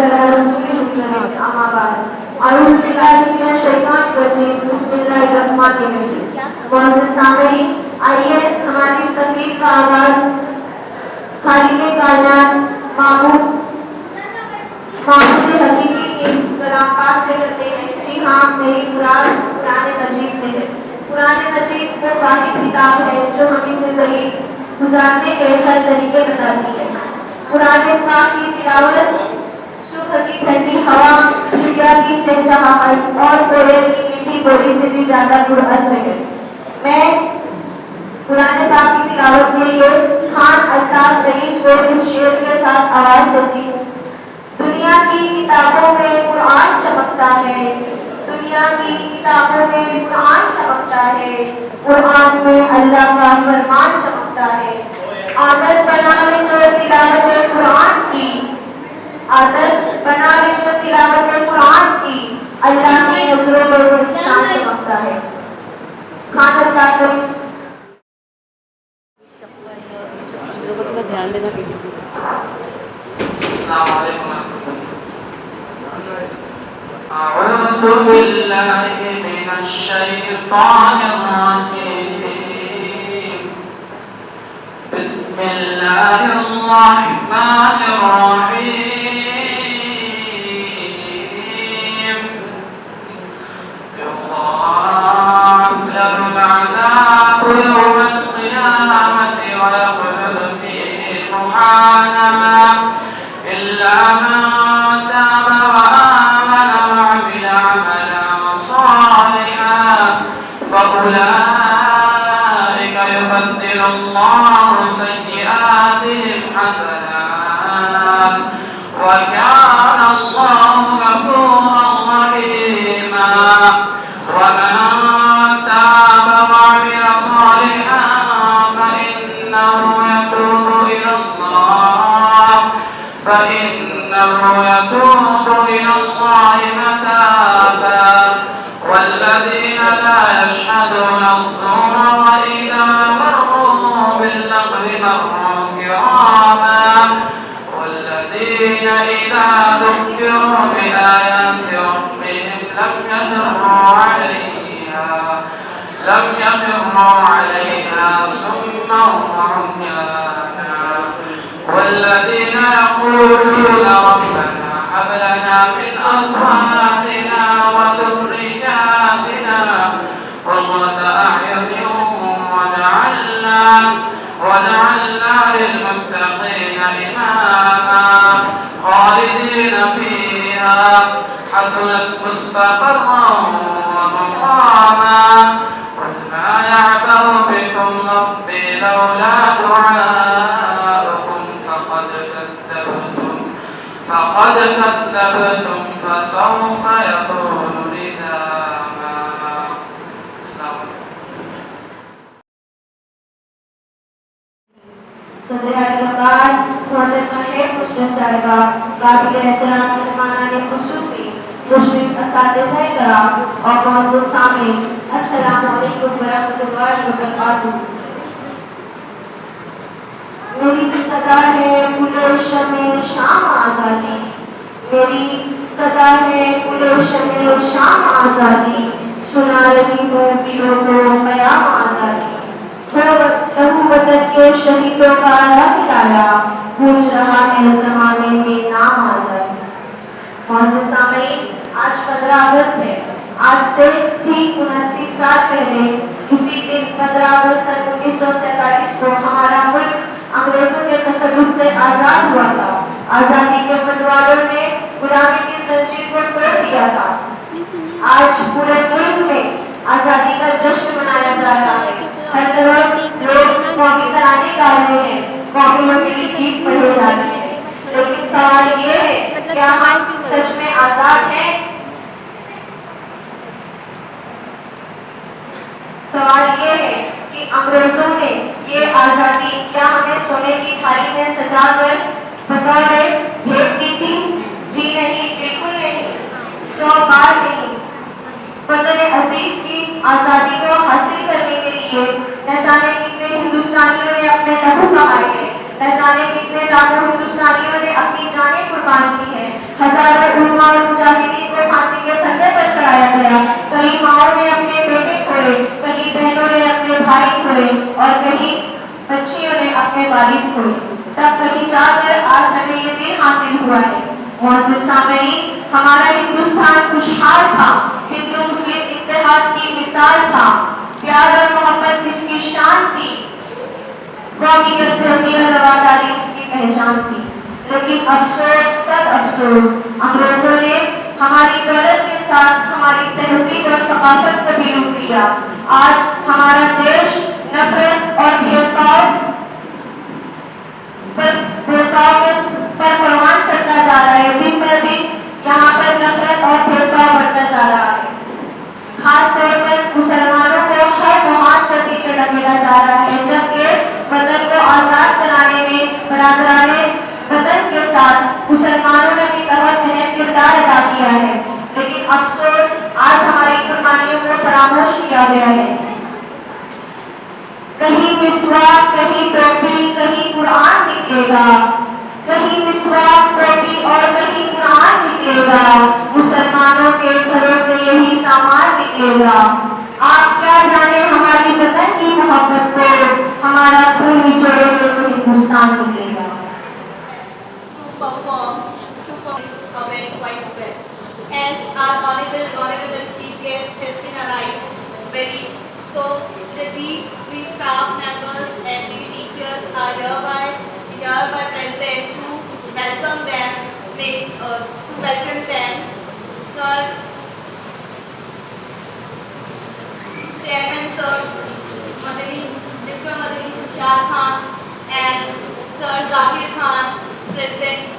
على رسوله الكريم أما بعد أعوذ بالله من الشيطان الرجيم بسم الله الرحمن الرحيم معزز سامعین آئیے ہماری اس تقریب کا آغاز خالق کائنات معبود حقیقی کے کلام پاک سے کرتے ہیں. جی ہاں میری مراد قرآن مجید سے ہے. قرآن مجید وہ واحد کتاب ہے جو ہمیں زندگی گزارنے کے ہر طریقے بتاتی ہے. قرآن پاک کی تلاوت صبح کی ٹھنڈی ہوا چڑیا کی چہچہاہٹ اور کوئل کی میٹھی بولی سے بھی زیادہ پراثر ہے. میں قرآن پاک کی تلاوت کے لیے خان الطاف رئیس کو اس شعر کے ساتھ آواز کرتی ہوں. دنیا کی کتابوں میں قرآن چمکتا ہے, دنیا کی کتابوں میں قرآن چمکتا ہے, قرآن میں اللہ کا فرمان چمکتا ہے. عادت بنا لے جو تلاوت قرآن کی, عادت بنا لے جو تلاوت قرآن کی, اللہ کی نظروں میں وہ انسان چمکتا ہے. خان الطاف رئیس. دھیان دینا. السلام علیکم. أعوذ بالله من الشيطان الرجيم. بسم الله الرحمن الرحيم. يضاعف له العذاب يوم القيامة ويخلد فيه مهانا إلا من تاب وآمن وعمل عملا صالحا فأولئك يبدل الله سيئاتهم حسنات وكان الله غفورا رحيما. ومن تاب وعمل صالحا فإنه يتوب إلى الله متابا. والذين لا يشهدون الزور وإذا مروا باللغو مروا كراما. والذين إذا ذكروا بآيات ربهم لم يخروا عليها صما وعميانا. والذين يقولون ربنا هب لنا من أزواجنا وذرياتنا قرة أعين وجعلنا للمتقين إماما خالدين فيها حسنت مستقرا ومقاما. قل ما يعبأ بكم ربي لولا دعاؤكم فقد كذبتم فسوف يكون لزاما. صدر اعتقاد حضرت شیخ مشرف صاحبہ, قابل احترام مہمانان خصوصی, مشرف اساتذہ کرام اور معزز سامعین, السلام علیکم ورحمۃ اللہ وبرکاتہ. میری صدا ہے گل شمع شام آزادی, میری صدا ہے گل شمع شام آزادی, سنا رہی ہوں دلوں کو پیام آزادی. لہو وطن کے شہیدوں کا رنگ لایا, گونج رہا ہے زمانے میں نام آزادی. معزز سامعین, آج 15 اگست ہے. آج سے ٹھیک 29 سال پہلے اسی دن 15 اگست 1947 کو ہمارا ملک انگریزوں کے تسلط سے آزاد ہوا تھا. آزادی کے امیدواروں نے غلامی کی زنجیر کو توڑ دیا تھا. آج پورے ملک میں آزادی کا جشن منایا جا رہا ہے. ہر طرف لوگ قومی ترانے گا رہے ہیں, قومی حمید گیت پڑھے جا رہے ہیں. لیکن سوال یہ ہے, کیا ہم سچ میں آزاد ہیں؟ سوال یہ ہے کہ انگریزوں نے یہ آزادی کیا ہمیں سونے کی تھالی میں سجا کر بطور بھیٹ دی تھی؟ جی نہیں, بالکل نہیں, 100 بار نہیں. وطن عزیز کی آزادی کو حاصل کرنے کے لیے نہ جانے کتنے ہندوستانیوں نے اپنے لہو بہائے ہیں, نہ جانے کتنے لاکھوں ہندوستانیوں نے اپنی جانیں قربان کی ہیں. हजारों उलमा और मुजाहिदीन को फांसी के फंदे पर चढ़ाया गया। कहीं माओ ने अपने बेटे खोए, कहीं बहनों ने अपने भाई खोए और कहीं बच्चियों ने अपने वालिद खोए। तब कहीं जाकर आज हमें ये दिन हासिल हुआ है। मुअज़्ज़िज़ सामीईन, हमारा हिंदुस्तान खुशहाल था, हिंदू मुस्लिम इत्तेहाद की मिसाल था, प्यार और मोहब्बत इसकी शान थी, वाक़ियत रवादारी इसकी पहचान थी। लेकिन अफसोस, सद अफसोस, अंग्रेजों ने हमारी दौलत के साथ हमारी तहजीब और सकाफत से भी लूट लिया। आज हमारा देश नफरत और भेदभाव पर परवान चढ़ता जा रहा है। दिन ब दिन यहाँ पर नफरत और भेदभाव बढ़ता जा रहा है। खास तौर पर मुसलमानों को हर मुहाज से पीछे ढकेला जा रहा है, जबकि वतन को आजाद कराने में बरादराने वतन के साथ मुसलमानों ने भी बहुत अहम किरदार अदा किया है। लेकिन अफसोस, आज हमारी कुर्बानियों को फरामोश किया गया है। कहीं मिसवाक, कहीं टोपी, कहीं कुरान निकलेगा, कहीं मिसवाक, टोपी और कहीं कुरान निकलेगा। मुसलमानों के घरों से यही सामान निकलेगा। आप क्या जाने हमारी वतन की मोहब्बत को, हमारा खून निचोड़ोगे तो हिंदुस्तान निकलेगा। A very quiet bit. As our honorable chief guest has been arrived, so the staff members and the teachers are hereby present to welcome them. Sir, Chairman Sir, Mr. Madani Shamshad Khan and Sir Zakir Khan presents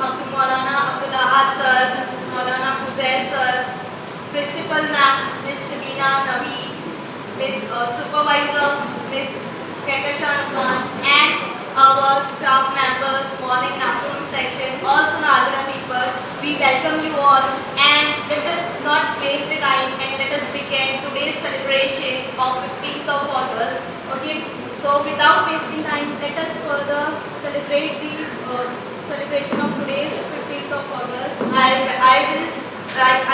Maulana Abdul Ahad Sir, Maulana Fuzail Sir, Principal Ma'am Ms. Shabina Nabi, Ms. Supervisor Ms. Kehkashan Khan, and our staff members, morning and afternoon section, also Nadra people. We welcome you all, and let us not waste the time and let us begin today's celebrations of 15th of August. Okay, so without wasting time, let us further celebrate the celebration of today's 15th of August. I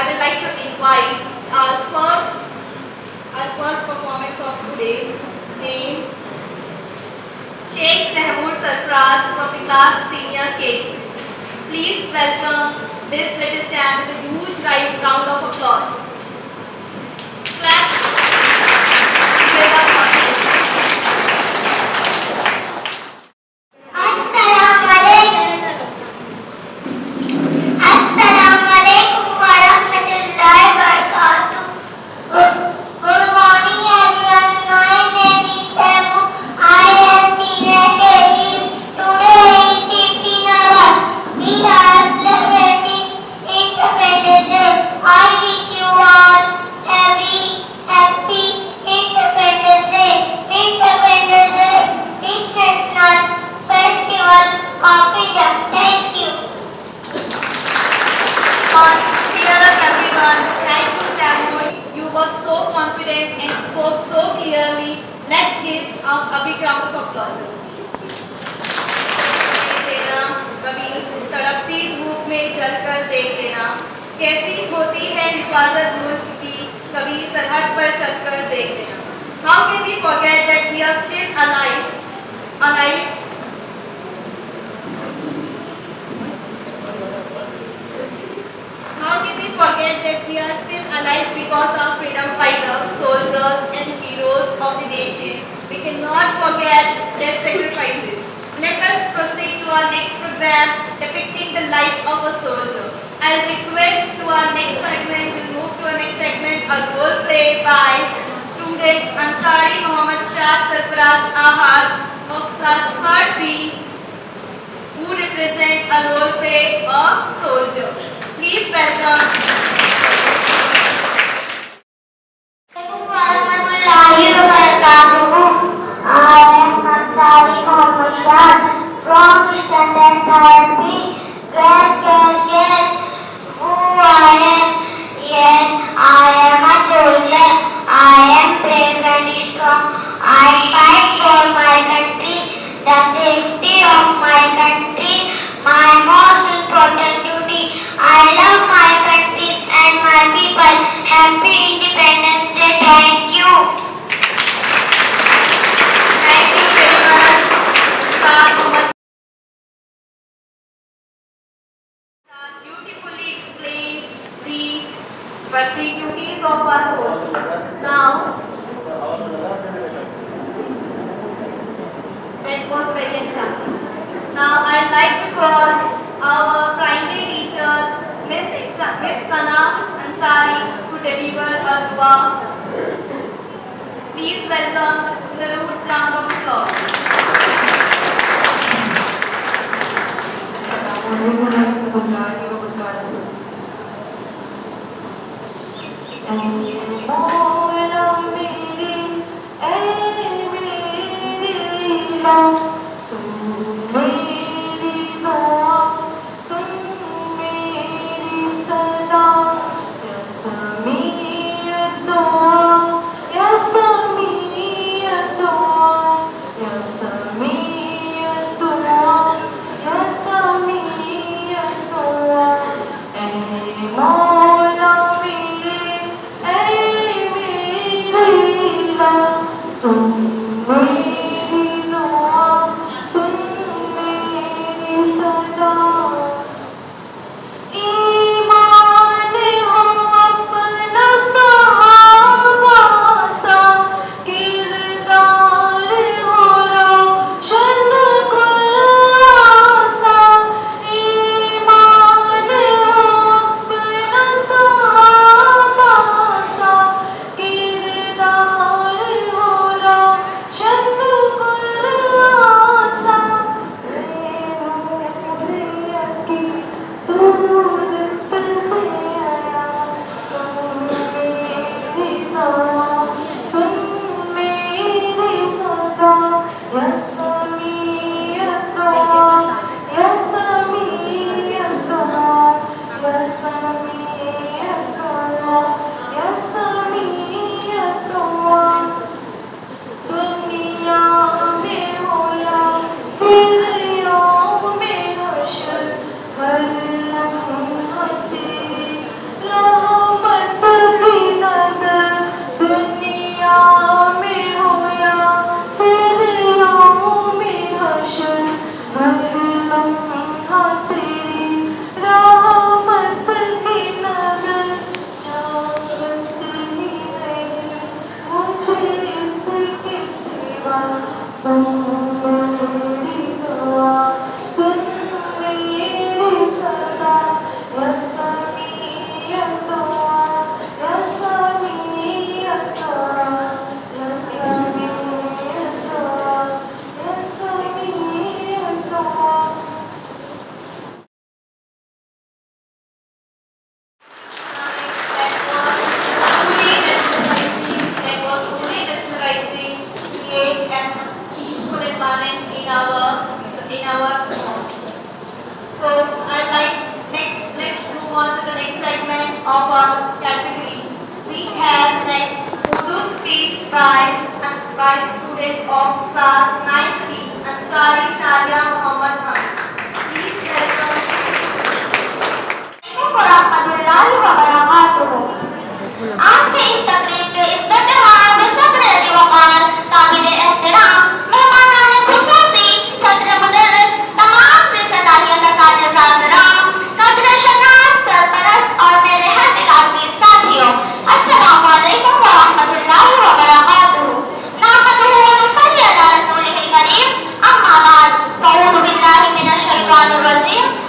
will like to invite our first performance of today, named Sheikh Mahmood Sarfraz from the class senior KG. Please welcome this little champ with a huge round of applause. Clap. Give us the safety of my country, my most important duty. Happy Independence Day. Thank you. Thank you very much. Sir Mohammed beautifully explained the duties of our school. Now, that was very exciting. Now, I'd like to call our primary teacher, Miss Sana Ansari, to deliver a dua. Please welcome in the root round of applause.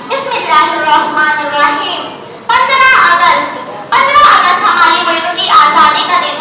Bismillahirrahmanirrahim. 15 अगस्त हमारे मुल्क की आज़ादी का दिन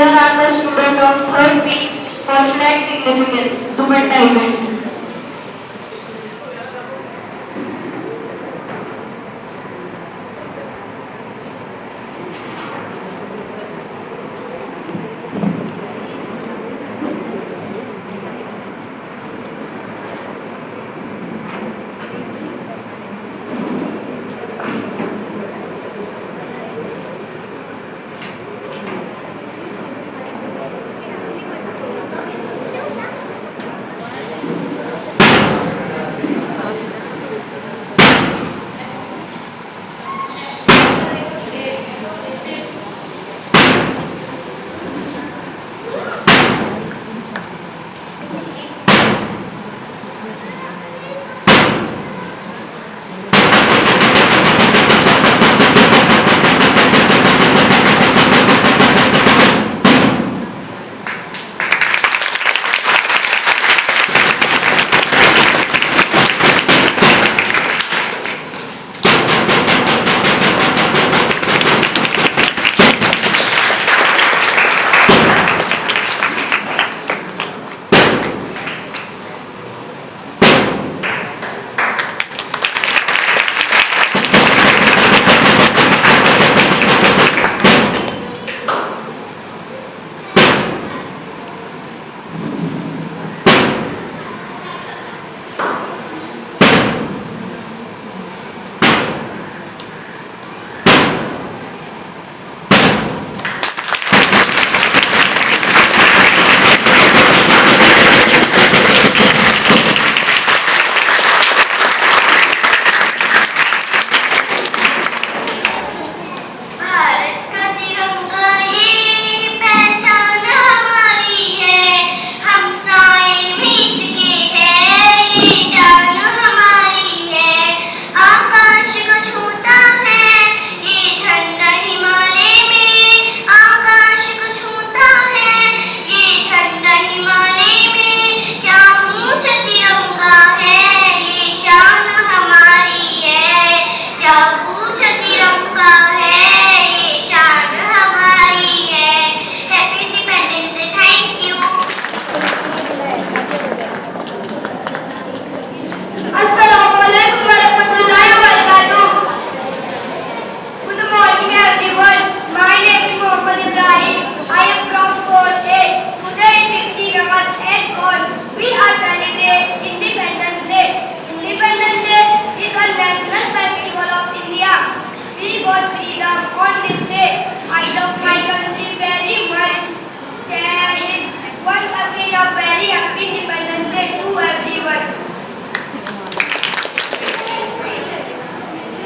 Here are the students of 3rd P for flag significance, Dupatta event.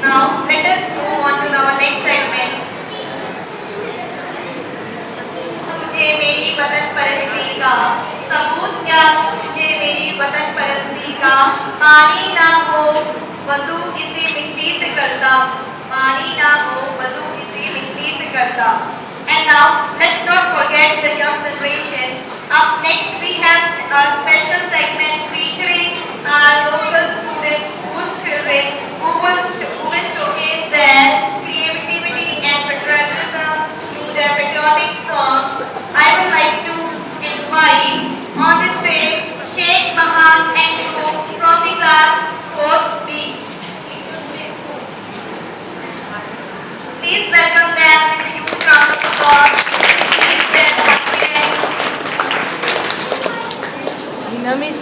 Now, let us move on to our next segment. तुझे मेरी वतन परस्ती का सबूत क्या, तुझे मेरी वतन परस्ती का पानी ना हो वजू किसी मिट्टी से करता, पानी ना हो वजू किसी मिट्टी से करता. And now, let's not forget the young generation. Up next, we have a special segment featuring our local students, school children, who will showcase their creativity and patriotism through their patriotic songs. I would like to invite on the stage Sheikh Maham and Shuk from the class 4B. Please welcome them with a huge round of applause. Please their confidence. Dinamis.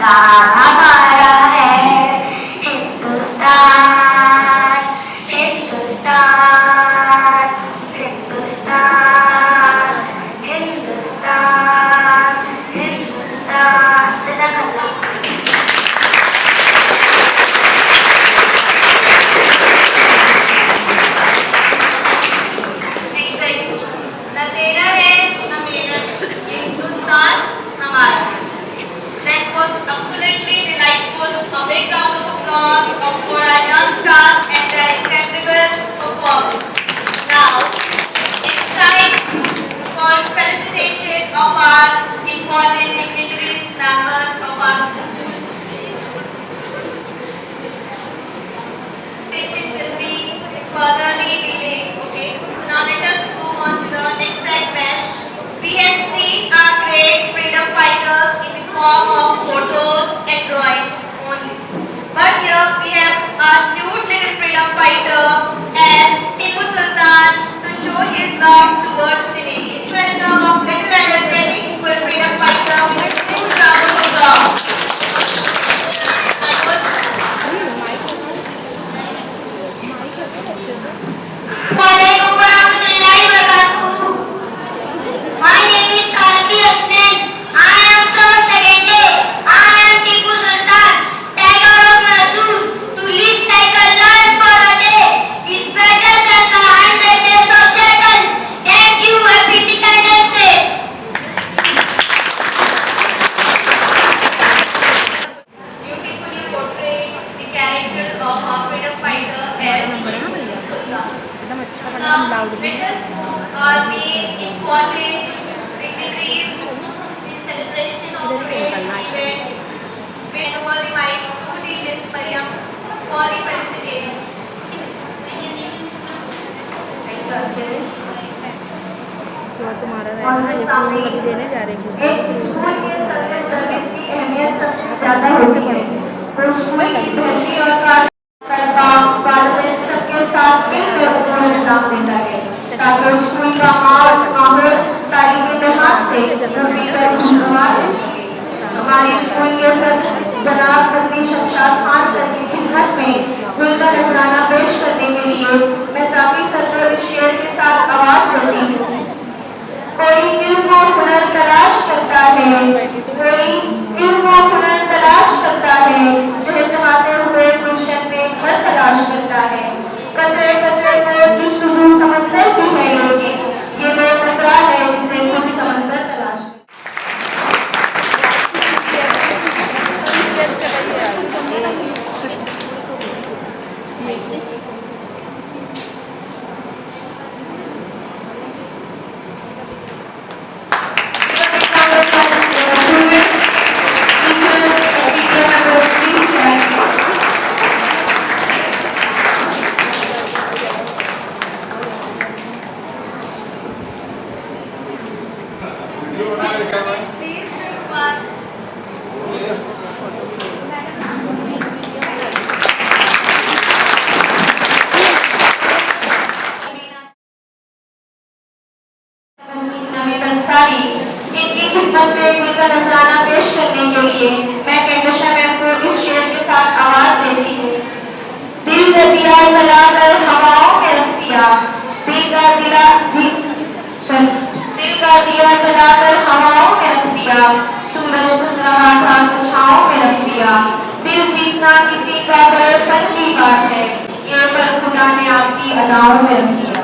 Hindustan हमारा है, हिंदुस्तान हिंदुस्तान हिंदुस्तान हिंदुस्तान हिंदुस्तान। जज़ाकल्लाह। न तेरा है न मेरा, ये हिंदुस्तान हमारा है। That was absolutely delightful. A big round of applause for our young stars and their incredible performance. Now, it's time for felicitation of our important dignitaries, members of our school. This will be furtherly delayed. Okay. So now let us move on to the next segment. We have seen our great freedom fighters in the form of photos and drawings only. But here we have our cute little freedom fighter and Tipu Sultan to show his love towards the nation. Welcome of little energetic freedom fighter with a huge round of applause. Assalamualaikum warahmatullahi wabarakatuh. My name is Sarki Asnan. I am from second day. I am Tipu Sultan, tiger of Mysore. To live like a lion for a day is better than the 100 days of jackal. Thank you. Happy Independence Day. Beautifully portrayed the characters of our freedom fighter as Tipu Sultan. Now, let us move our main important dignitaries in celebration of great event. With over the mic to the Miss Mariam for the felicitation. सिवा तुम्हारा रहेगा, ये फूल कभी देने जा रहे हैं एक स्कूल के सदर सर्विस की अहमियत सबसे ज्यादा होती है। तो स्कूल की पहली और वालिदैन सबके साथ मिलकर उन्हें निजाम देता है ताकि स्कूल का माहौल तालीमी लिहाज से मुफीद और खुशगवार रह सके। हमारे स्कूल के सर जनाब बद्री शमशाद खान सर की खिदमत में गुल का नजराना पेश करने के लिए मैं जाकिर सर को इस शेर के साथ आवाज करती हूँ। कोई इल्म व हुनर तलाश करता है, कोई इल्म व हुनर तलाश करता है, जिन्हें चाहते हुए गुलशन में घर तलाश करता है। कतरे कतरे को जुस्तजू समंदर की है, लेकिन ये वो कतरा है जिसे खुद समंदर तलाश Please take one. इनकी खिदमत में मिलकर नजराना पेश करने के लिए मैं कहकशा मैम को इस शेर के साथ आवाज देती हूँ। दिल का दिया जलाकर हवाओं में रख दिया, दिल का दिया जलाकर हवाओं में रख दिया, सूरज ढल रहा था तो छाँव में रख दिया। दिल जीतना किसी का बड़े फन की बात है, ये फन खुदा ने आपकी अदाओं में रख दिया।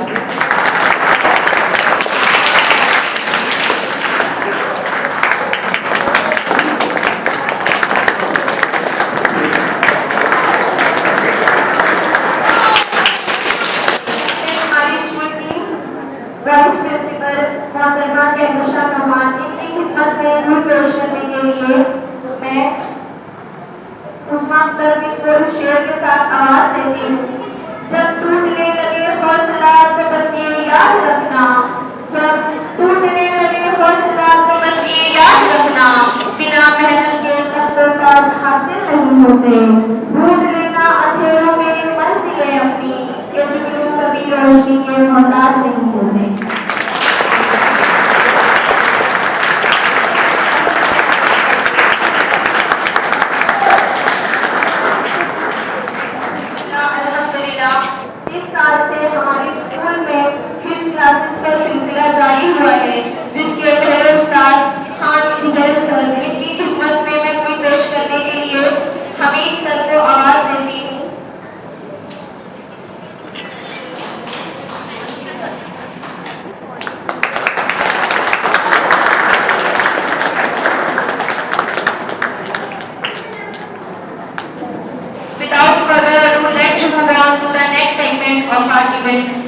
वाइस प्रिंसिपल मोहतरमा कहकशा मेहमान इनकी खिदमत में गुल पेश करने के लिए मैं उस्मा अख्तर को इस शेर के साथ आवाज देती हूँ। जब टूटने लगे हौसला तो बस ये याद रखना, जब टूटने लगे हौसला तो बस ये याद रखना, बिना मेहनत के सफल काज हासिल नहीं होते। ढूंढ लेना अंधेरों में मंजिलें अपनी, ये जुगनू कभी रोशनी के मोहताज नहीं होते। of argument.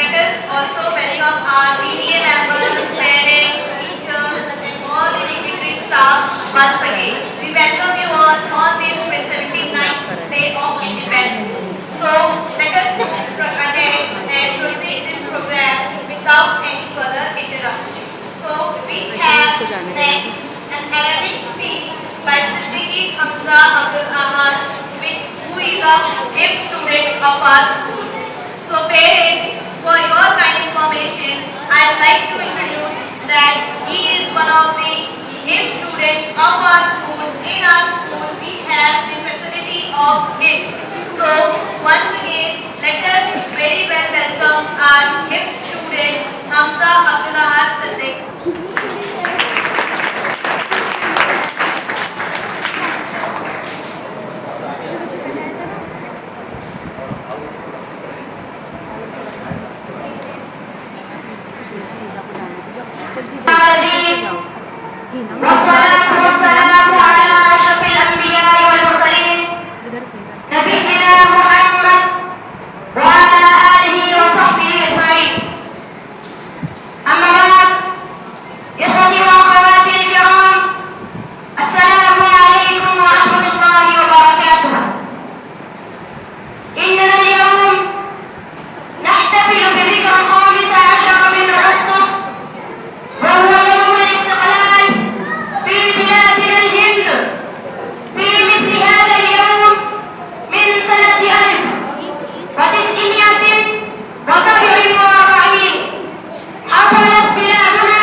Let us also welcome our PTA members, parents, teachers, and all the dignitary staff once again. We welcome you all on this 79th day of independence. So let us attend and proceed this program without any further interruption. So we have next an Arabic speech by Siddiqui Hamza Abdul Ahad, who is a HIP student of our school. So parents, for your kind information, I would like to introduce that he is one of the HIP students of our school. In our school, we have the facility of HIPs. So once again, let us very well welcome our HIP student, Hamza Abdul Ahad Siddiqui. والصلاة والسلام على أشرف الأنبياء والمرسلين نبينا محمد وعلى آله وصحبه أجمعين. أما بعد، إخوتي وأخواتي الكرام، السلام عليكم ورحمة الله وبركاته. إننا اليوم نحتفل بذكرى 15 من أغسطس، وهو يوم الاستقلال في بلادنا الهند. في مثل هذا اليوم من سنة 1947 حصلت بلادنا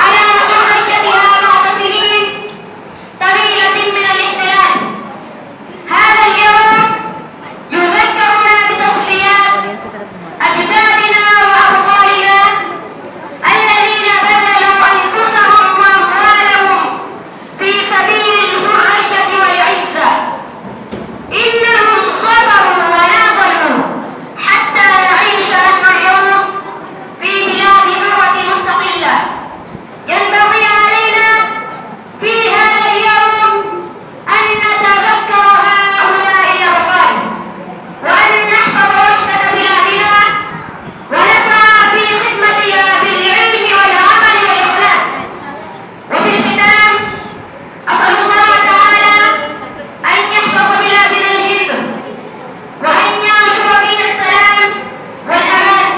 على حريتها بعد سنين طويلة من الاحتلال. هذا اليوم يذكرنا بتصفيات أجدادنا وأبطالنا الذين بذلوا أنفسهم وأموالهم في سبيل الحرية والعزة. إنهم صبروا وناضلوا حتى نعيش نحن اليوم في بلاد حرة مستقلة. ينبغي علينا في هذا اليوم أن نتذكر هؤلاء الأبطال، وأن نحفظ وحدة بلادنا، ونسعى في خدمتها بالعلم والعمل والإخلاص. وفي الختام أسأل الله تعالى أن يحفظ بلادنا الهند، وأن ينشر فينا السلام والأمان،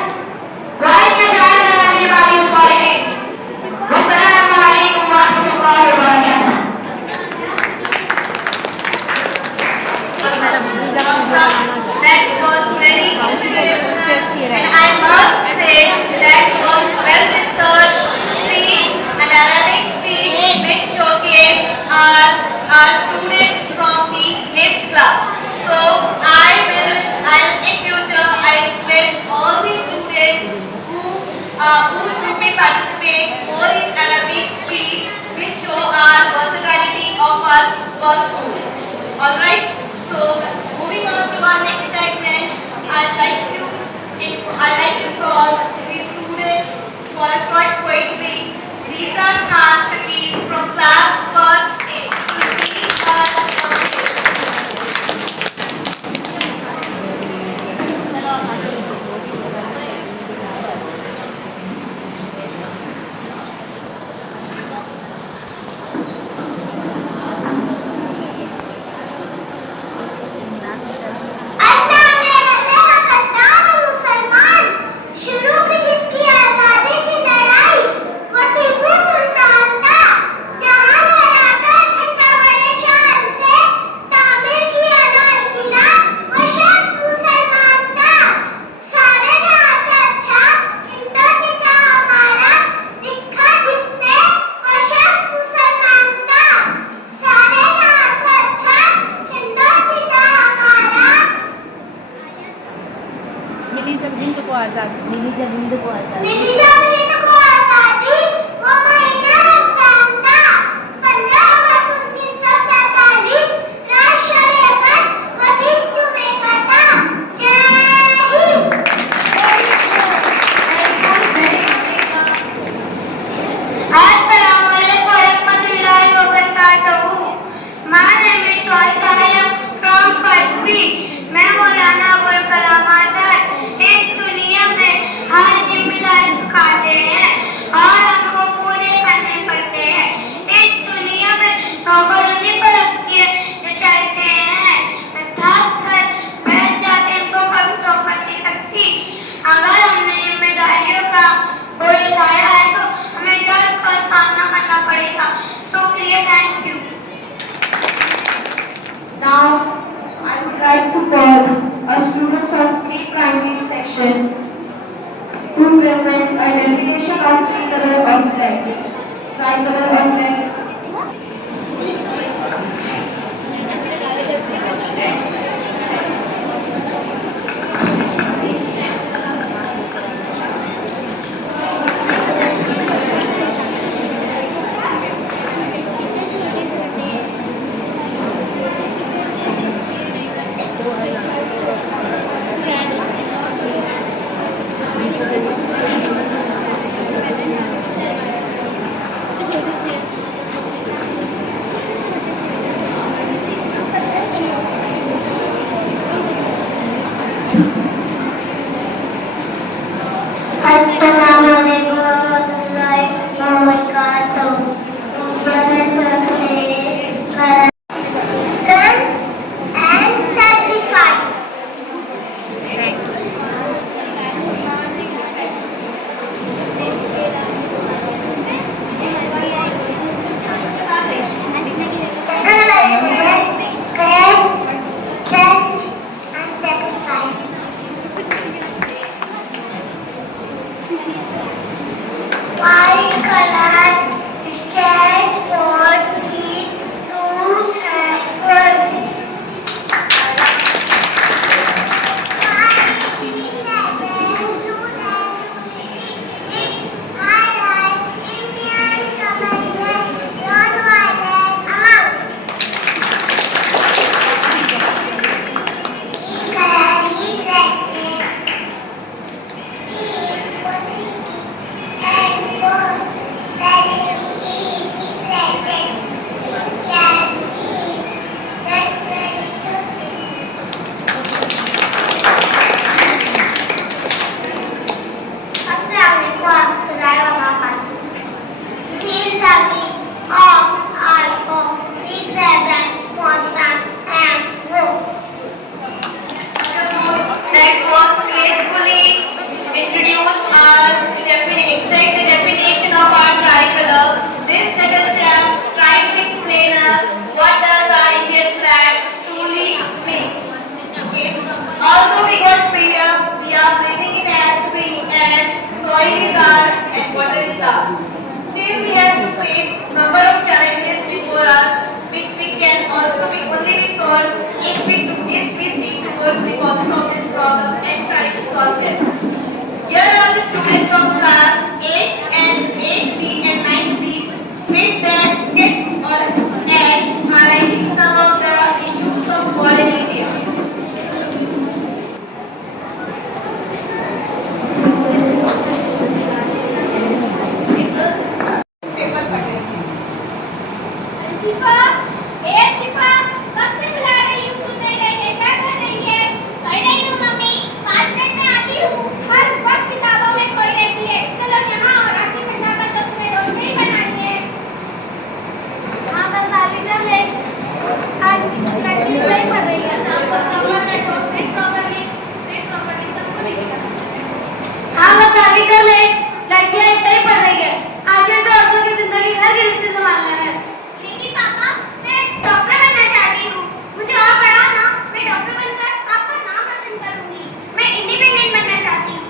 وأن يجعلنا من عباده الصالحين. والسلام عليكم ورحمة الله وبركاته. That was very inspirational, and I must say that was well researched speech, an Arabic speech which showcased our students from the HIPS club. So in future I request all the students who may participate more in Arabic speech, which show our versatility of our school. All right. So moving on to our next segment, I'd like to call the students for a short poetry. These are Khan Shakir from class 1A. These are शुरू में इसकी आजादी की लड़ाई वो टीपू सुल्तान था, जहां लड़ाकर ठंडा बड़े शान से तामीर किया लाल किला वो शख्स मुसलमान था। सारे जहां से अच्छा हिंदू था हमारा, दिखा जिसने वो शख्स मुसलमान था। सारे जहां से अच्छा हिंदू था हमारा। मिली जब हिंद को आज़ादी, मिली जब हिंद को आजादी वो महीना रमजान था। 15 अगस्त 1947 राष्ट्रीय एकता वो दिन तुम्हें पता। जय हिंद। अस्सलाम वालेकुम To present a definition of tricolor of flag. Tricolor of flag. Assalamualaikum warahmatullahi wabarakatuh. Learn and sacrifice. White color stands for peace, truth, and purity. White represents truth and unity. It highlights Indian commitment, non-violent among. Each color represents and both that it is present as is that Assalamualaikum warahmatullahi wabarakatuh. These are the of article represent constant and rule. That was gracefully introduced as the definition of our tricolor. This little chap trying to explain us what does our Indian flag truly mean. Okay. Although we got freedom, we are breathing in as free as soil is ours and water is ours. Still we have to face number of challenges before us, which we can also be only solved if we see towards the causes of this problem and try to solve them. Here are the students of class 8 and 8B and 9B with their skit or and highlighting some of the issues of modern India. शिफा, शिफा, कब से बुला रही हूँ, सुन नहीं रही है, क्या कर रही है? कर रही हूँ मम्मी, 5 मिनट में आती हूँ। हर वक्त किताबों में खोई रहती है। चलो यहाँ और आखिर में जाकर तो तुम्हें रोटी ही बनानी है। हाँ बस बातें कर ले। आज लड़की सही पढ़ रही है। आपको कवर बैठो, सिट प्रॉपर्ली सबको दिखेगा। हाँ बस बातें कर ले। लड़कियाँ इतना ही पढ़ रही है। आगे तो औरतों की जिंदगी घर गृहस्थी संभालना है। लेकिन पापा, मैं डॉक्टर बनना चाहती हूँ। मुझे और पढ़ाओ ना। मैं डॉक्टर बनकर आपका नाम रोशन करूँगी। मैं इंडिपेंडेंट बनना चाहती हूँ।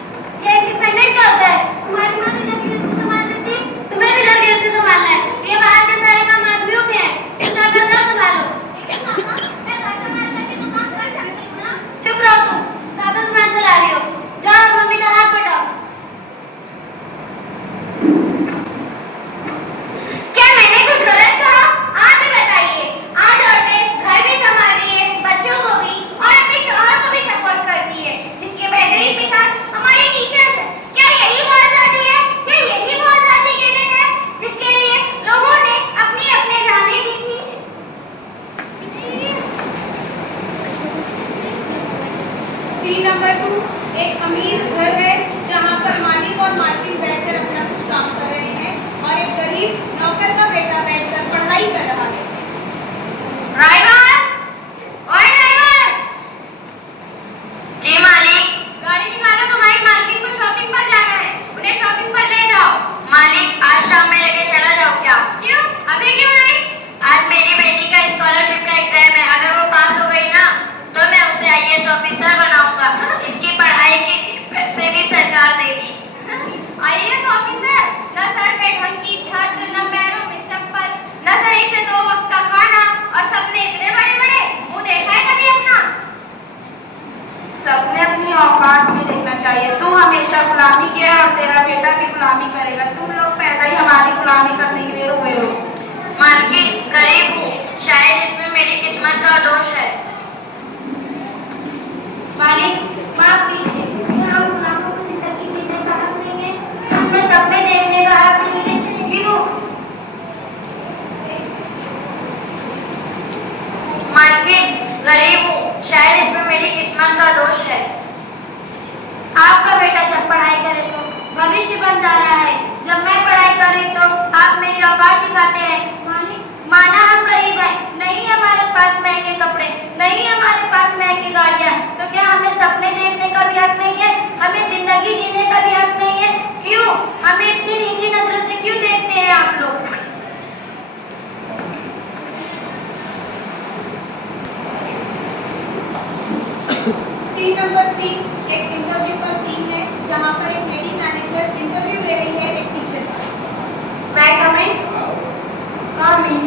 ये इंडिपेंडेंट क्या होता है? तुम्हारी माँ भी घर गृहस्थी संभाल देती है, तुम्हें भी घर गृहस्थी संभालना है। ये बाहर के सारे काम आदमियों के हैं। तुम घर ना संभालो। लेकिन पापा, मैं घर संभाल करके तो काम कर सकती हूँ ना। चुप रहो तुम। ज्यादा दिमाग चला रही हो। जाओ मम्मी का हाथ बटाओ। क्या मैंने कुछ गलत कहा? आप ही बताइए। आज औरतें घर भी संभाल रही है, बच्चों को भी और अपने शौहर को भी सपोर्ट करती है, जिसके बेहतरीन मिसाल हमारे टीचर्स हैं। क्या यही वो आजादी है? क्या यही वो आजादी के दिन है जिसके लिए लोगों ने अपनी अपनी जानें दी थी? सीन नंबर 2 एक अमीर घर है जहाँ पर मालिक और मालकिन बैठकर अपना कुछ काम कर रहे हैं और एक गरीब नौकर का बेटा बैठकर पढ़ाई कर रहा है। ड्राइवर! ओए ड्राइवर! जी मालिक। गाड़ी निकालो, तुम्हारी मालकिन को शॉपिंग पर जाना है। उन्हें शॉपिंग पर ले जाओ। मालिक, आज शाम में लेके चला जाओ क्या? क्यों? अभी क्यों नहीं? आज मेरी बेटी का स्कॉलरशिप का एग्जाम है। अगर वो पास हो गई ना तो मैं उसे IAS ऑफिसर बनाऊंगा। इसकी पढ़ाई की पैसे भी चाहिए। तू हमेशा गुलामी किया और तेरा बेटा भी गुलामी करेगा। तुम लोग पैदा ही हमारी गुलामी करने के लिए हुए हो। मालकिन गरीब हूँ, शायद इसमें मेरी किस्मत का दोष है। मालिक माफ कीजिए, क्या हम गुलामों को जिंदगी जीने का हक नहीं है? हमें सपने देखने का हक नहीं है? क्यों? मालकिन गरीब हूँ, शायद इसमें मेरी किस्मत का दोष है। आपका बेटा जब पढ़ाई करे तो भविष्य बन जा रहा है। जब मैं पढ़ाई कर रही तो आप मेरी औकात दिखाते हैं। माना हम गरीब हैं, नहीं है हमारे पास महंगे कपड़े, नहीं है हमारे पास महंगी गाड़ियाँ, तो क्या हमें सपने देखने का भी हक नहीं है? हमें जिंदगी जीने का भी हक नहीं है? क्यों हमें इतनी नीची नजरों से क्यों देखते हैं आप लोग? सीन नंबर 3 एक इंटरव्यू का सीन है जहाँ पर एक लेडी मैनेजर इंटरव्यू ले रही है एक टीचर का। मैं coming? Coming.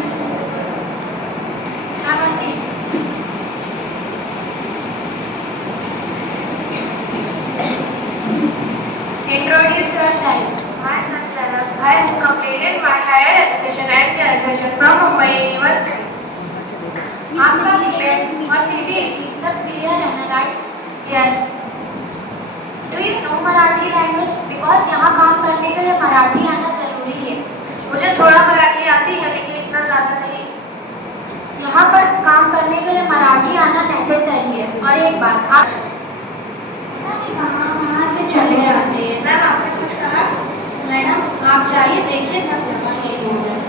Introduce yourself. My name is Sarah. I have completed my higher education and graduation from Mumbai University. आपका email और CV सब clear है ना, right? Yes. Do you know Marathi language? Because यहाँ काम करने के लिए मराठी आना जरूरी है। मुझे थोड़ा मराठी आती है लेकिन इतना ज़्यादा नहीं। यहाँ पर काम करने के लिए मराठी आना नेसेसरी है। और एक बात, आप कहाँ से चले आते हैं? मैम आपने कुछ कहा? मैडम आप जाइए, देखिए सब जगह यही हो रहा है।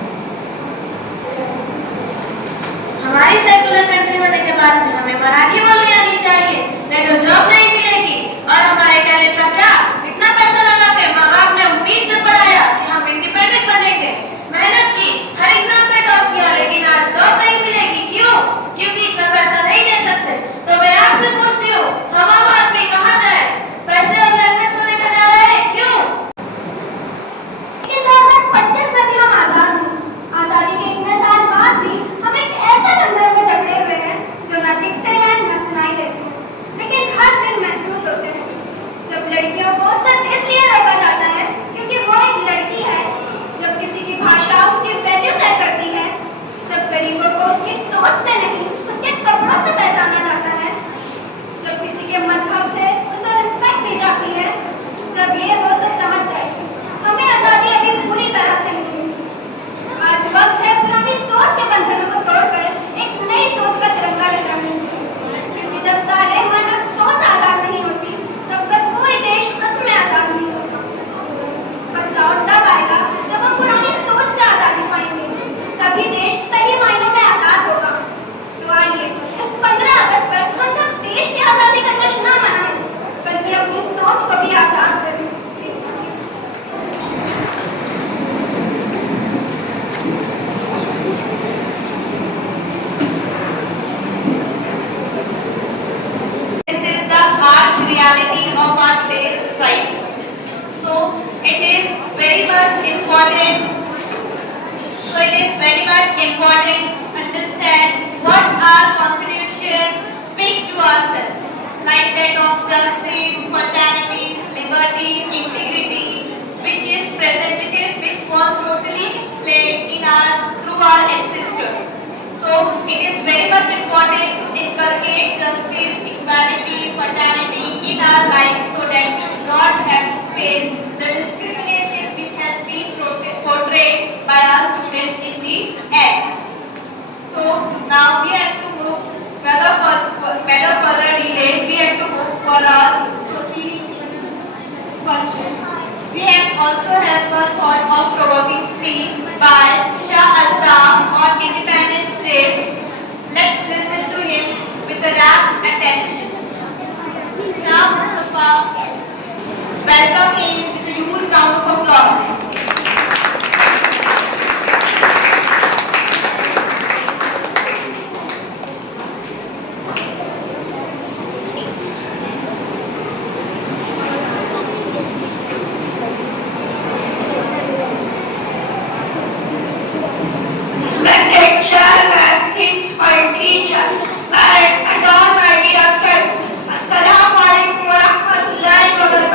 हमारी सेकुलर कंट्री होने के बाद में हमें मराठी बोलनी आनी चाहिए, नहीं तो जॉब नहीं मिलेगी। और हमारे टैलेंट का क्या? इतना पैसा लगा के माँ बाप ने उम्मीद से पढ़ाया कि हम इंडिपेंडेंट बनेंगे, मेहनत की, हर एग्जाम में टॉप किया, लेकिन आज जॉब नहीं मिलेगी। क्यों? क्योंकि इतना पैसा नहीं दे सकते। तो मैं आपसे पूछती हूँ, हम आम आदमी कहाँ जाए? पैसे और लैंग्वेज को लेकर जा रहे हैं, क्यों? 2025 में भी हम आजाद हैं। आजादी के इतने साल बाद भी हम एक ऐसे अंदर में जकड़े हुए हैं जो न दिखते हैं न सुनाई देते हैं, लेकिन हर दिन महसूस होते हैं। जब लड़कियों को सिर्फ इसलिए रखा जाता है क्योंकि वो एक लड़की है, जब किसी की भाषा उसकी वैल्यू तय करती है, जब गरीबों को उसकी सोच से नहीं उसके कपड़ों से पहचाना जाता है, जब किसी के मजहब से उसे रिस्पेक्ट दी जाती है, जब ये हो तो समझ जाएगी हमें आजादी अभी पूरी तरह से नहीं मिली। आज वक्त है पुरानी सोच के बंधनों को तोड़कर एक नई सोच का तिरंगा लहराने की, क्योंकि जब सारे मानव सोच आजाद नहीं होती तब तक कोई देश सच में आजाद नहीं होता। बदलाव तब आएगा जब हम पुरानी सोच से आजादी पाएंगे, तभी देश सही मायनों में आजाद होगा। तो आइए इस 15 अगस्त पर हम सब देश की आजादी का जश्न न मनाएं, बल्कि अपनी सोच को भी आजाद करें। Reality of our today's society. So it is very much important. To understand what our constitution speaks to ourselves, like that of justice, fraternity, liberty, integrity, which was totally explained through our ancestors. So it is very much important to inculcate justice, equality, fraternity in our life so that we do not have to face the discrimination which has been portrayed by our students in the act. So now we have to move without further delay. We have to move for our proceeding function. We have also have a thought-provoking speech by Shah Azam on Independence Day. Let's listen to him with a rapt attention. Shah Mustafa, welcome him with a huge round of applause. Respected chairman, principal, teachers, parents, and all my dear friends. Assalamu alaikum wa rahmatullahi wa barakatuh.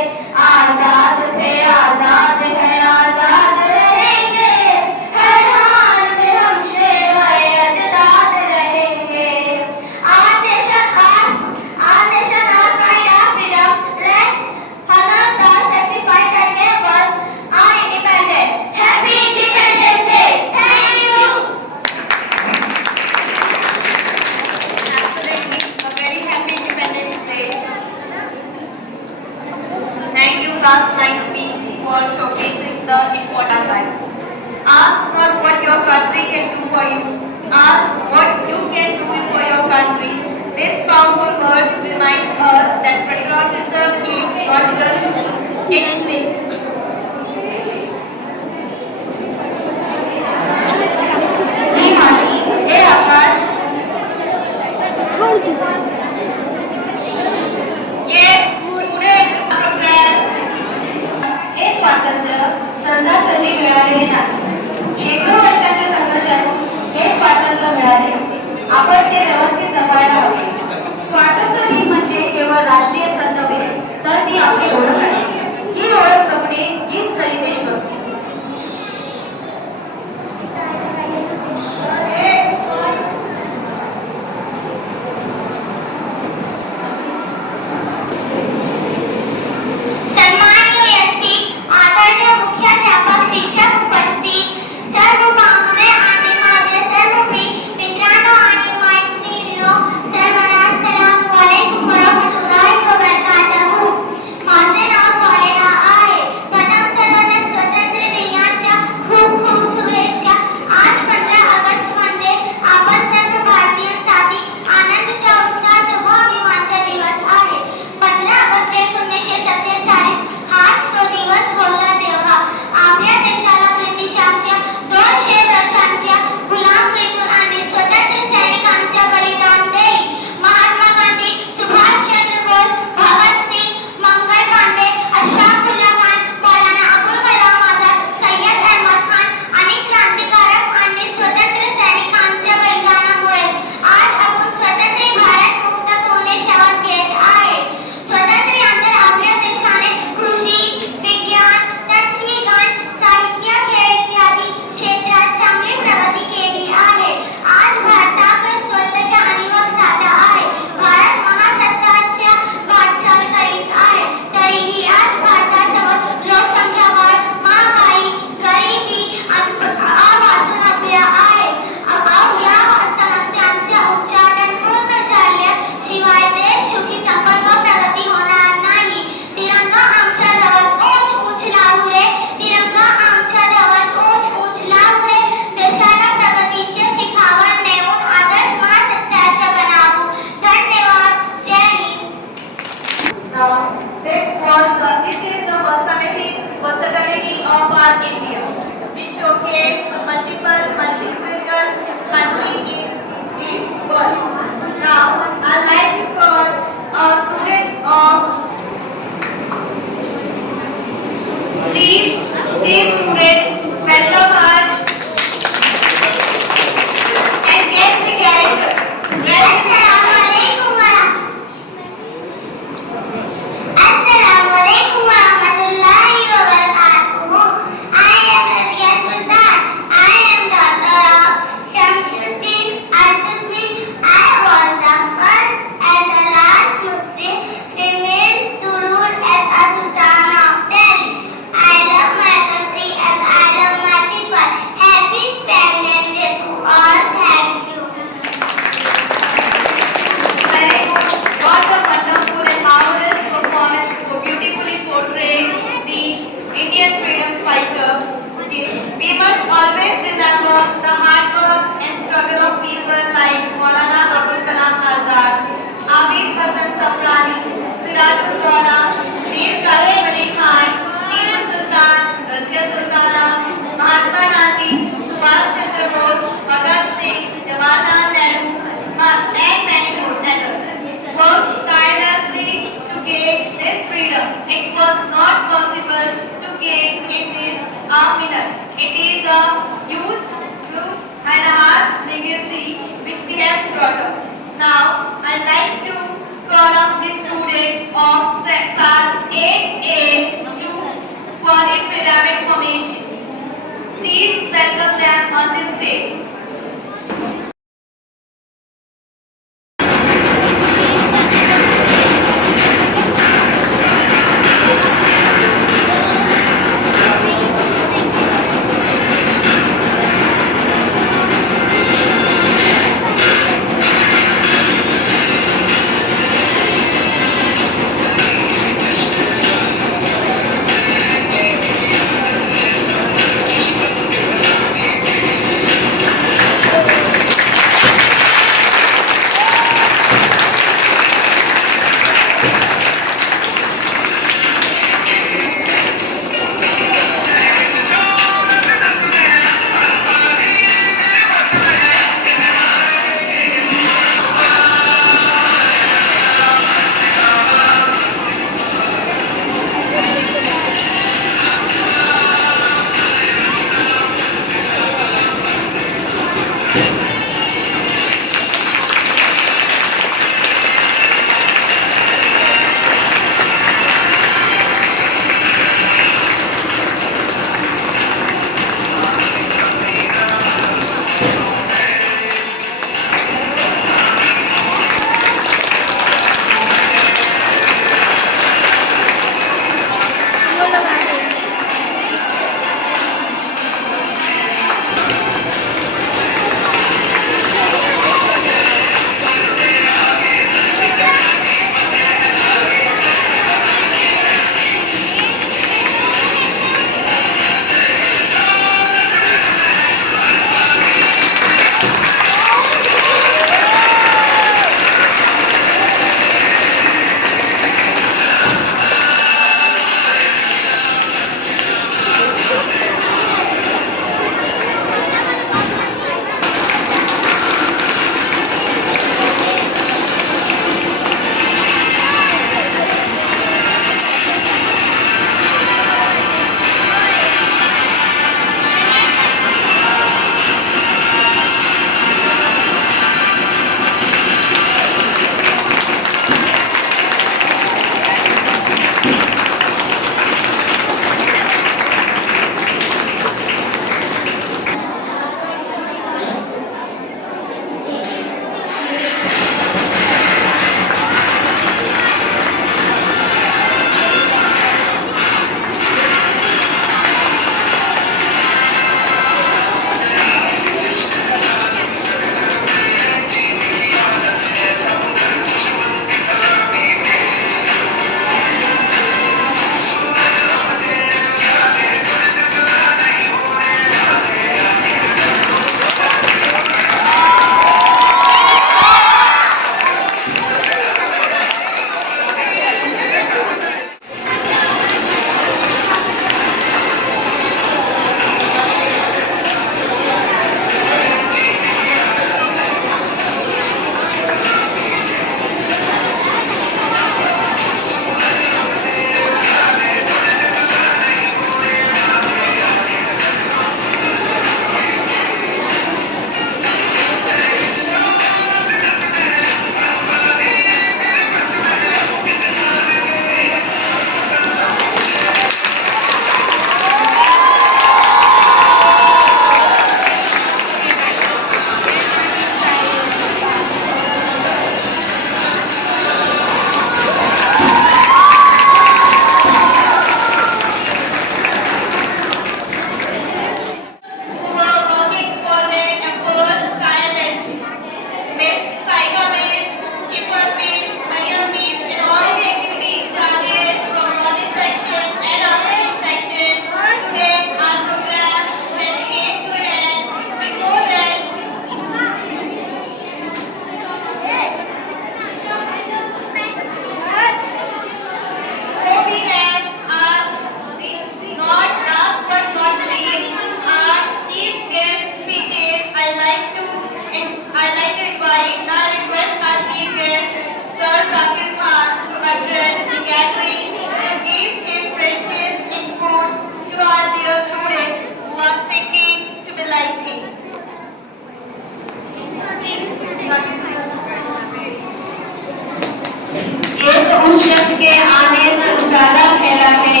के आने से उजाला फैला है,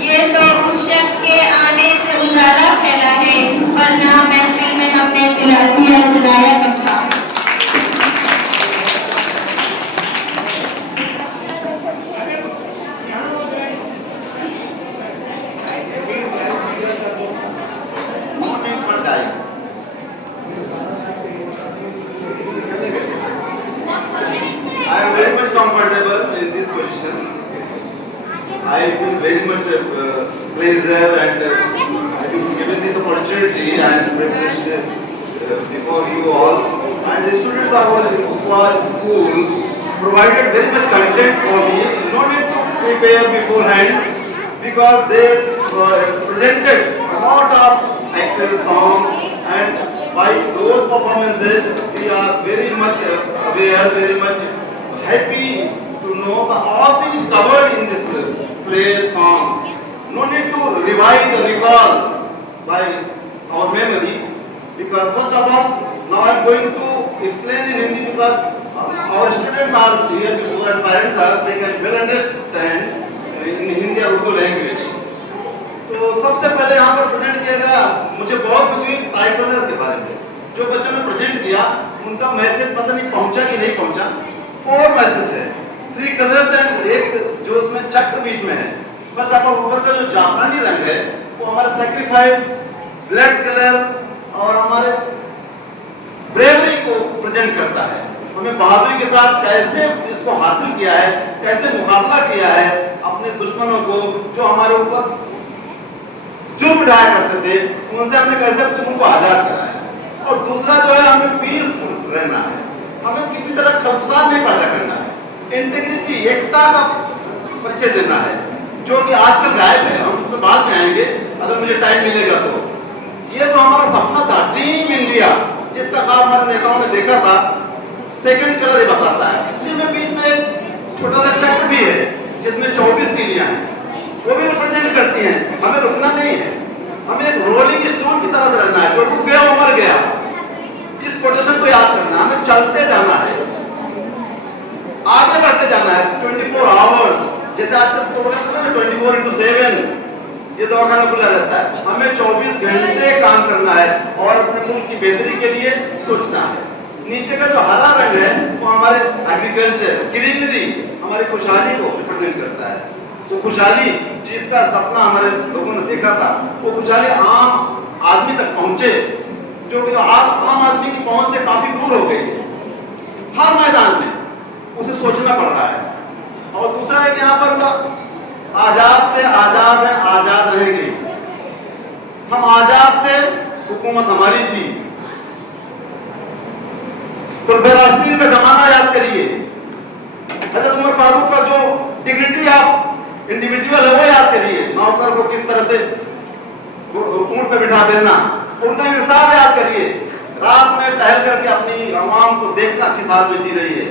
ये तो उस शख्स के आने से उजाला फैला है, वरना महफिल में हमने जला दिया जलाया कब था। I am very much comfortable in this position. I feel very much pleasure and I been given this opportunity and privilege before you all. And the students of our Uswa school provided very much content for me. No need to prepare beforehand because they presented a lot of actual song, and by those performances we are very much aware, very much happy to know that all things covered in this play song. No need to revise or recall by our memory, because first of all, now I am going to explain in Hindi because our students are here before and parents are, they can well understand in Hindi or Urdu language. तो सबसे पहले यहाँ पर प्रेजेंट किया गया, मुझे बहुत खुशी ट्राई कलर के बारे में। जो बच्चों ने प्रेजेंट किया उनका मैसेज पता नहीं पहुंचा कि नहीं पहुंचा। 4 मैसेज है, 3 कलर्स एंड एक जो उसमें चक्र बीच में है। बस आप ऊपर का जो जाफरानी रंग है वो हमारा सैक्रिफाइस, ब्लैक कलर और हमारे ब्रेवरी को प्रेजेंट करता है। हमें बहादुरी के साथ कैसे इसको हासिल किया है, कैसे मुकाबला किया है अपने दुश्मनों को जो हमारे ऊपर जुल्म ढाया करते थे, उनसे हमने कैसे उनको आजाद कराया। और दूसरा जो है, हमें पीसफुल रहना है, हमें किसी तरह खलफसाद नहीं पैदा करना है, इंटीग्रिटी, एकता का परिचय देना है, जो कि आजकल गायब है। हम उस पर बाद में आएंगे अगर मुझे टाइम मिलेगा तो। ये जो हमारा सपना था टीम इंडिया, जिसका काम हमारे नेताओं ने देखा था, सेकंड कलर ये बताता है। इसी में बीच में एक छोटा सा चक्र भी है जिसमें 24 तीलियां हैं, वो भी रिप्रेजेंट करती हैं। हमें रुकना नहीं है, हमें एक रोलिंग स्टोन की तरह रहना है, जो रुक गया वो मर गया। इस कोटेशन को याद करना, हमें चलते जाना है, आगे बढ़ते जाना है 24 आवर्स। जैसे आज तक प्रोग्राम था ना 24/7, ये दवाखाना खुला रहता है। हमें 24 घंटे काम करना है और अपने मुल्क की बेहतरी के लिए सोचना है। नीचे का जो हरा रंग है वो हमारे एग्रीकल्चर, ग्रीनरी, हमारी खुशहाली को रिप्रेजेंट करता है। तो खुशहाली जिसका सपना हमारे लोगों ने देखा था, वो खुशहाली आम आदमी तक पहुंचे, जो कि आम आदमी की पहुंच से काफी दूर हो गई। हर मैदान में उसे सोचना पड़ रहा है। और दूसरा है कि यहाँ पर आजाद थे, आजाद हैं, आजाद रहेंगे। हम आजाद थे, हुकूमत हमारी थी। तो फिलिस्तीन का जमाना याद करिए, हजरत उमर फारूक का जो डिग्निटी आप इंडिविजुअल है वो याद करिए। नौकर को किस तरह से ऊंट पे बिठा देना, उनका इंसाफ याद करिए। रात में टहल करके अपनी अवाम को देखना किस हाल में जी रही है।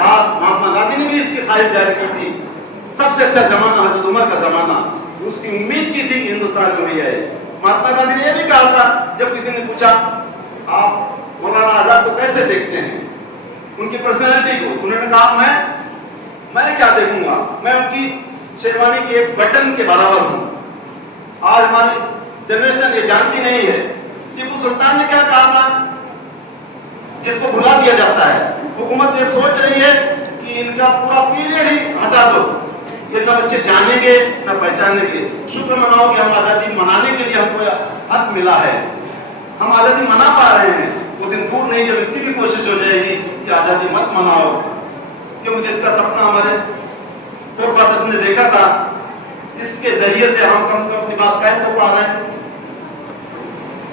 महात्मा गांधी ने भी इसकी ख्वाहिश जाहिर की थी। सबसे अच्छा जमाना हजरत उमर का जमाना, उसकी उम्मीद की थी कि हिंदुस्तान में भी है। महात्मा गांधी ने यह भी कहा था, जब किसी ने पूछा आप मौलाना आजाद को कैसे देखते हैं, उनकी पर्सनैलिटी को, उन्होंने कहा मैं क्या देखूंगा, मैं उनकी शेरवानी की एक बटन के बराबर हूं। आज हमारी जनरेशन ये जानती नहीं है टीपू सुल्तान ने क्या कहा था, जिसको भुला दिया जाता है। हुकूमत ये सोच रही है कि इनका पूरा पीरियड ही हटा दो, ये ना बच्चे जानेंगे ना पहचानेंगे। शुक्र मनाओ कि हम आज़ादी मनाने के लिए हमको हक मिला है, हम आज़ादी मना पा रहे हैं। वो दिन दूर नहीं जब इसकी भी कोशिश हो जाएगी कि आज़ादी मत मनाओ, क्योंकि जिसका सपना हमारे फोरफादर्स ने देखा था, इसके जरिए से हम कम से कम अपनी बात कह तो पा रहे हैं।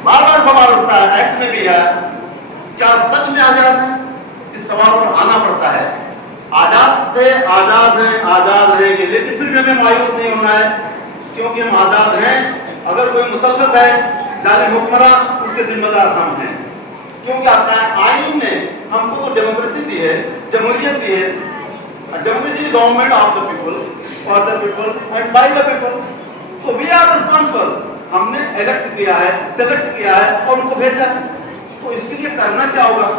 बार बार सवाल उठता है, एक्ट में भी है, क्या सच में आजाद है? इस सवाल पर आना पड़ता है। आजाद थे, आजाद हैं, आजाद रहेंगे, लेकिन फिर हमें मायूस नहीं होना है, क्योंकि हम आजाद हैं। अगर कोई मुसल्लत है, जालिम हुक्मरान, उसके जिम्मेदार हम हैं, क्योंकि आईन ने हमको तो डेमोक्रेसी दी है, जमहूरियत दी है। Democracy government of the people, for the people and by the people. तो वी आर रिस्पांसिबल, हमने इलेक्ट किया है, सेलेक्ट किया है और उनको भेजा है। तो इसके लिए करना क्या होगा,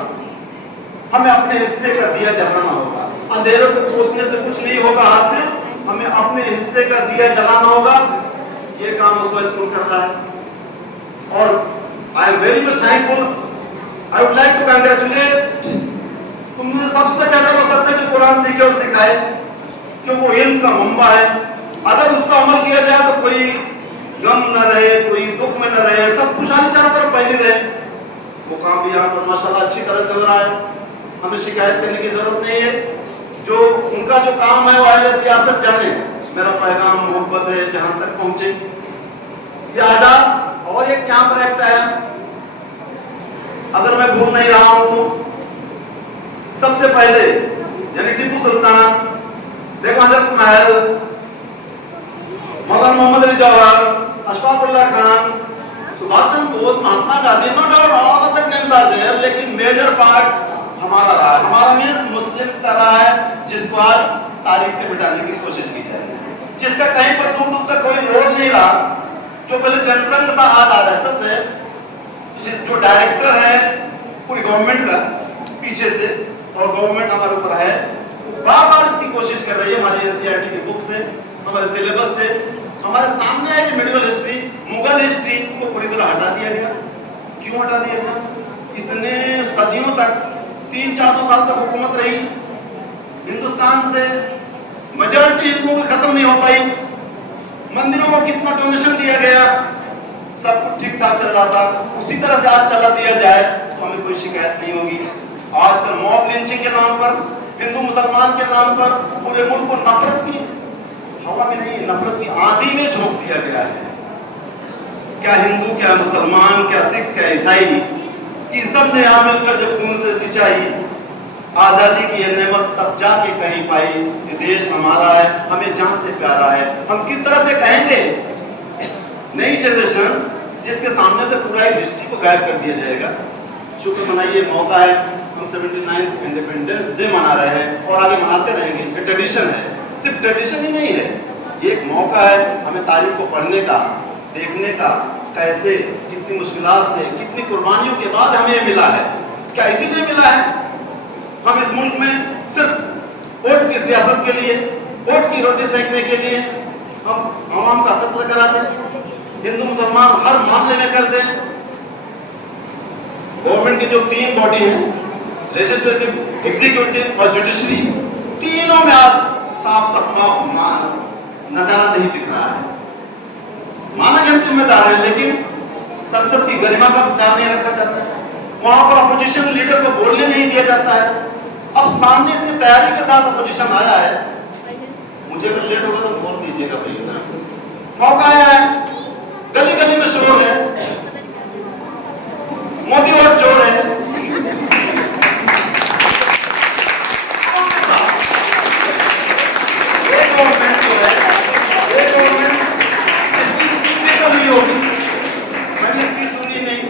हमें अपने हिस्से का दिया जलाना होगा। अंधेरों को कोसने से कुछ नहीं होगा हासिल, हमें अपने हिस्से का दिया जलाना होगा। ये काम उसको स्कूल कर रहा है और I am very much thankful. I would like to congratulate तुमने सबसे पहले वो सत्य जो कुरान सीखे और सिखाए, क्योंकि वो इल्म का मंबा है। अगर उस पर अमल किया जाए तो कोई गम न रहे, कोई दुख में न रहे, सब खुशहाली चारों तरफ फैली रहे। वो काम भी यहाँ पर माशाल्लाह अच्छी तरह से हो रहा है, हमें शिकायत करने की जरूरत नहीं है। जो उनका जो काम है वो अहले सियासत जाने, मेरा पैगाम मोहब्बत है जहां तक पहुंचे। ये आजाद और एक यहाँ पर एक्ट है, अगर मैं भूल नहीं रहा हूं तो सबसे पहले यानी टीपू सुल्तान, बेगम Hazrat Mahal, Maulana Mohammad Ali Jauhar, Ashfaqulla Khan, Subhas Chandra Bose, Mahatma Gandhi, no doubt all other names are there, लेकिन मेजर पार्ट हमारा रहा है, हमारा मीन्स मुस्लिम्स का रहा है, जिसको आज तारीख से मिटाने की कोशिश की जाए, जिसका कहीं पर दूर दूर तक कोई रोल नहीं रहा। जो पहले जनसंघ था, आज आरएसएस है, जो डायरेक्टर है पूरी गवर्नमेंट का पीछे से, और गवर्नमेंट हमारे ऊपर है, बार बार इसकी कोशिश कर रही है। हमारी एनसीईआरटी की बुक से, हमारे सिलेबस से हमारे सामने है कि मेडिवल हिस्ट्री, मुगल हिस्ट्री को पूरी तरह हटा दिया गया। क्यों हटा दिया गया? इतने सदियों तक 300-400 साल तक हुकूमत रही, हिंदुस्तान से मेजॉरिटी हिंदुओं की खत्म नहीं हो पाई, मंदिरों को कितना डोनेशन दिया गया, सब कुछ ठीक ठाक चल रहा था, उसी तरह से आज चला दिया जाए तो हमें कोई शिकायत नहीं होगी। आजकल मॉब लिंचिंग के नाम पर, हिंदू मुसलमान के नाम पर पूरे मुल्क को नफरत की हवा में नहीं, नफरत की आंधी में झोंक दिया गया है। क्या हिंदू, क्या मुसलमान, क्या सिख, क्या ईसाई, कि सब ने यहाँ मिलकर जब खून से सिंचाई आजादी की ये नेमत तब जाके कहीं पाई। ये देश हमारा है, हमें जहां से प्यारा है, हम किस तरह से कहेंगे नई जनरेशन जिसके सामने से पूरा हिस्ट्री को गायब कर दिया जाएगा। शुक्र मनाइए, मौका है, हम 79th इंडिपेंडेंस डे मना रहे हैं और आगे मनाते रहेंगे। ये ट्रेडिशन है, सिर्फ ट्रेडिशन ही नहीं है, ये एक मौका है हमें तारीख को पढ़ने का, देखने का, कैसे कितनी मुश्किलात से, कितनी कुर्बानियों के बाद हमें मिला है। क्या इसीलिए मिला है? हम इस मुल्क में सिर्फ वोट की सियासत के लिए, वोट की रोटी सेकने के लिए हम आवाम का कत्ल कराते हैं, हिंदू मुसलमान हर मामले में करते हैं। गवर्नमेंट की जो तीन बॉडी है, लेजिस्लेटिव, एग्जीक्यूटिव और जुडिशरी, तीनों में आज साफ साफ नजारा नहीं दिख रहा है। माना कि हम जिम्मेदार है, लेकिन संसद की गरिमा का ख्याल नहीं रखा जाता है, वहां पर अपोजिशन लीडर को बोलने नहीं दिया जाता है। अब सामने इतनी तैयारी के साथ अपोजिशन आया है, मुझे अगर लेट होगा तो बोल दीजिएगा भैया, मौका आया है, गली गली में शोर है, मोदी और चोर है, गवर्नमेंट जो है, ये गवर्नमेंट स्पीच भी होगी, मैंने स्पीच सुनी नहीं,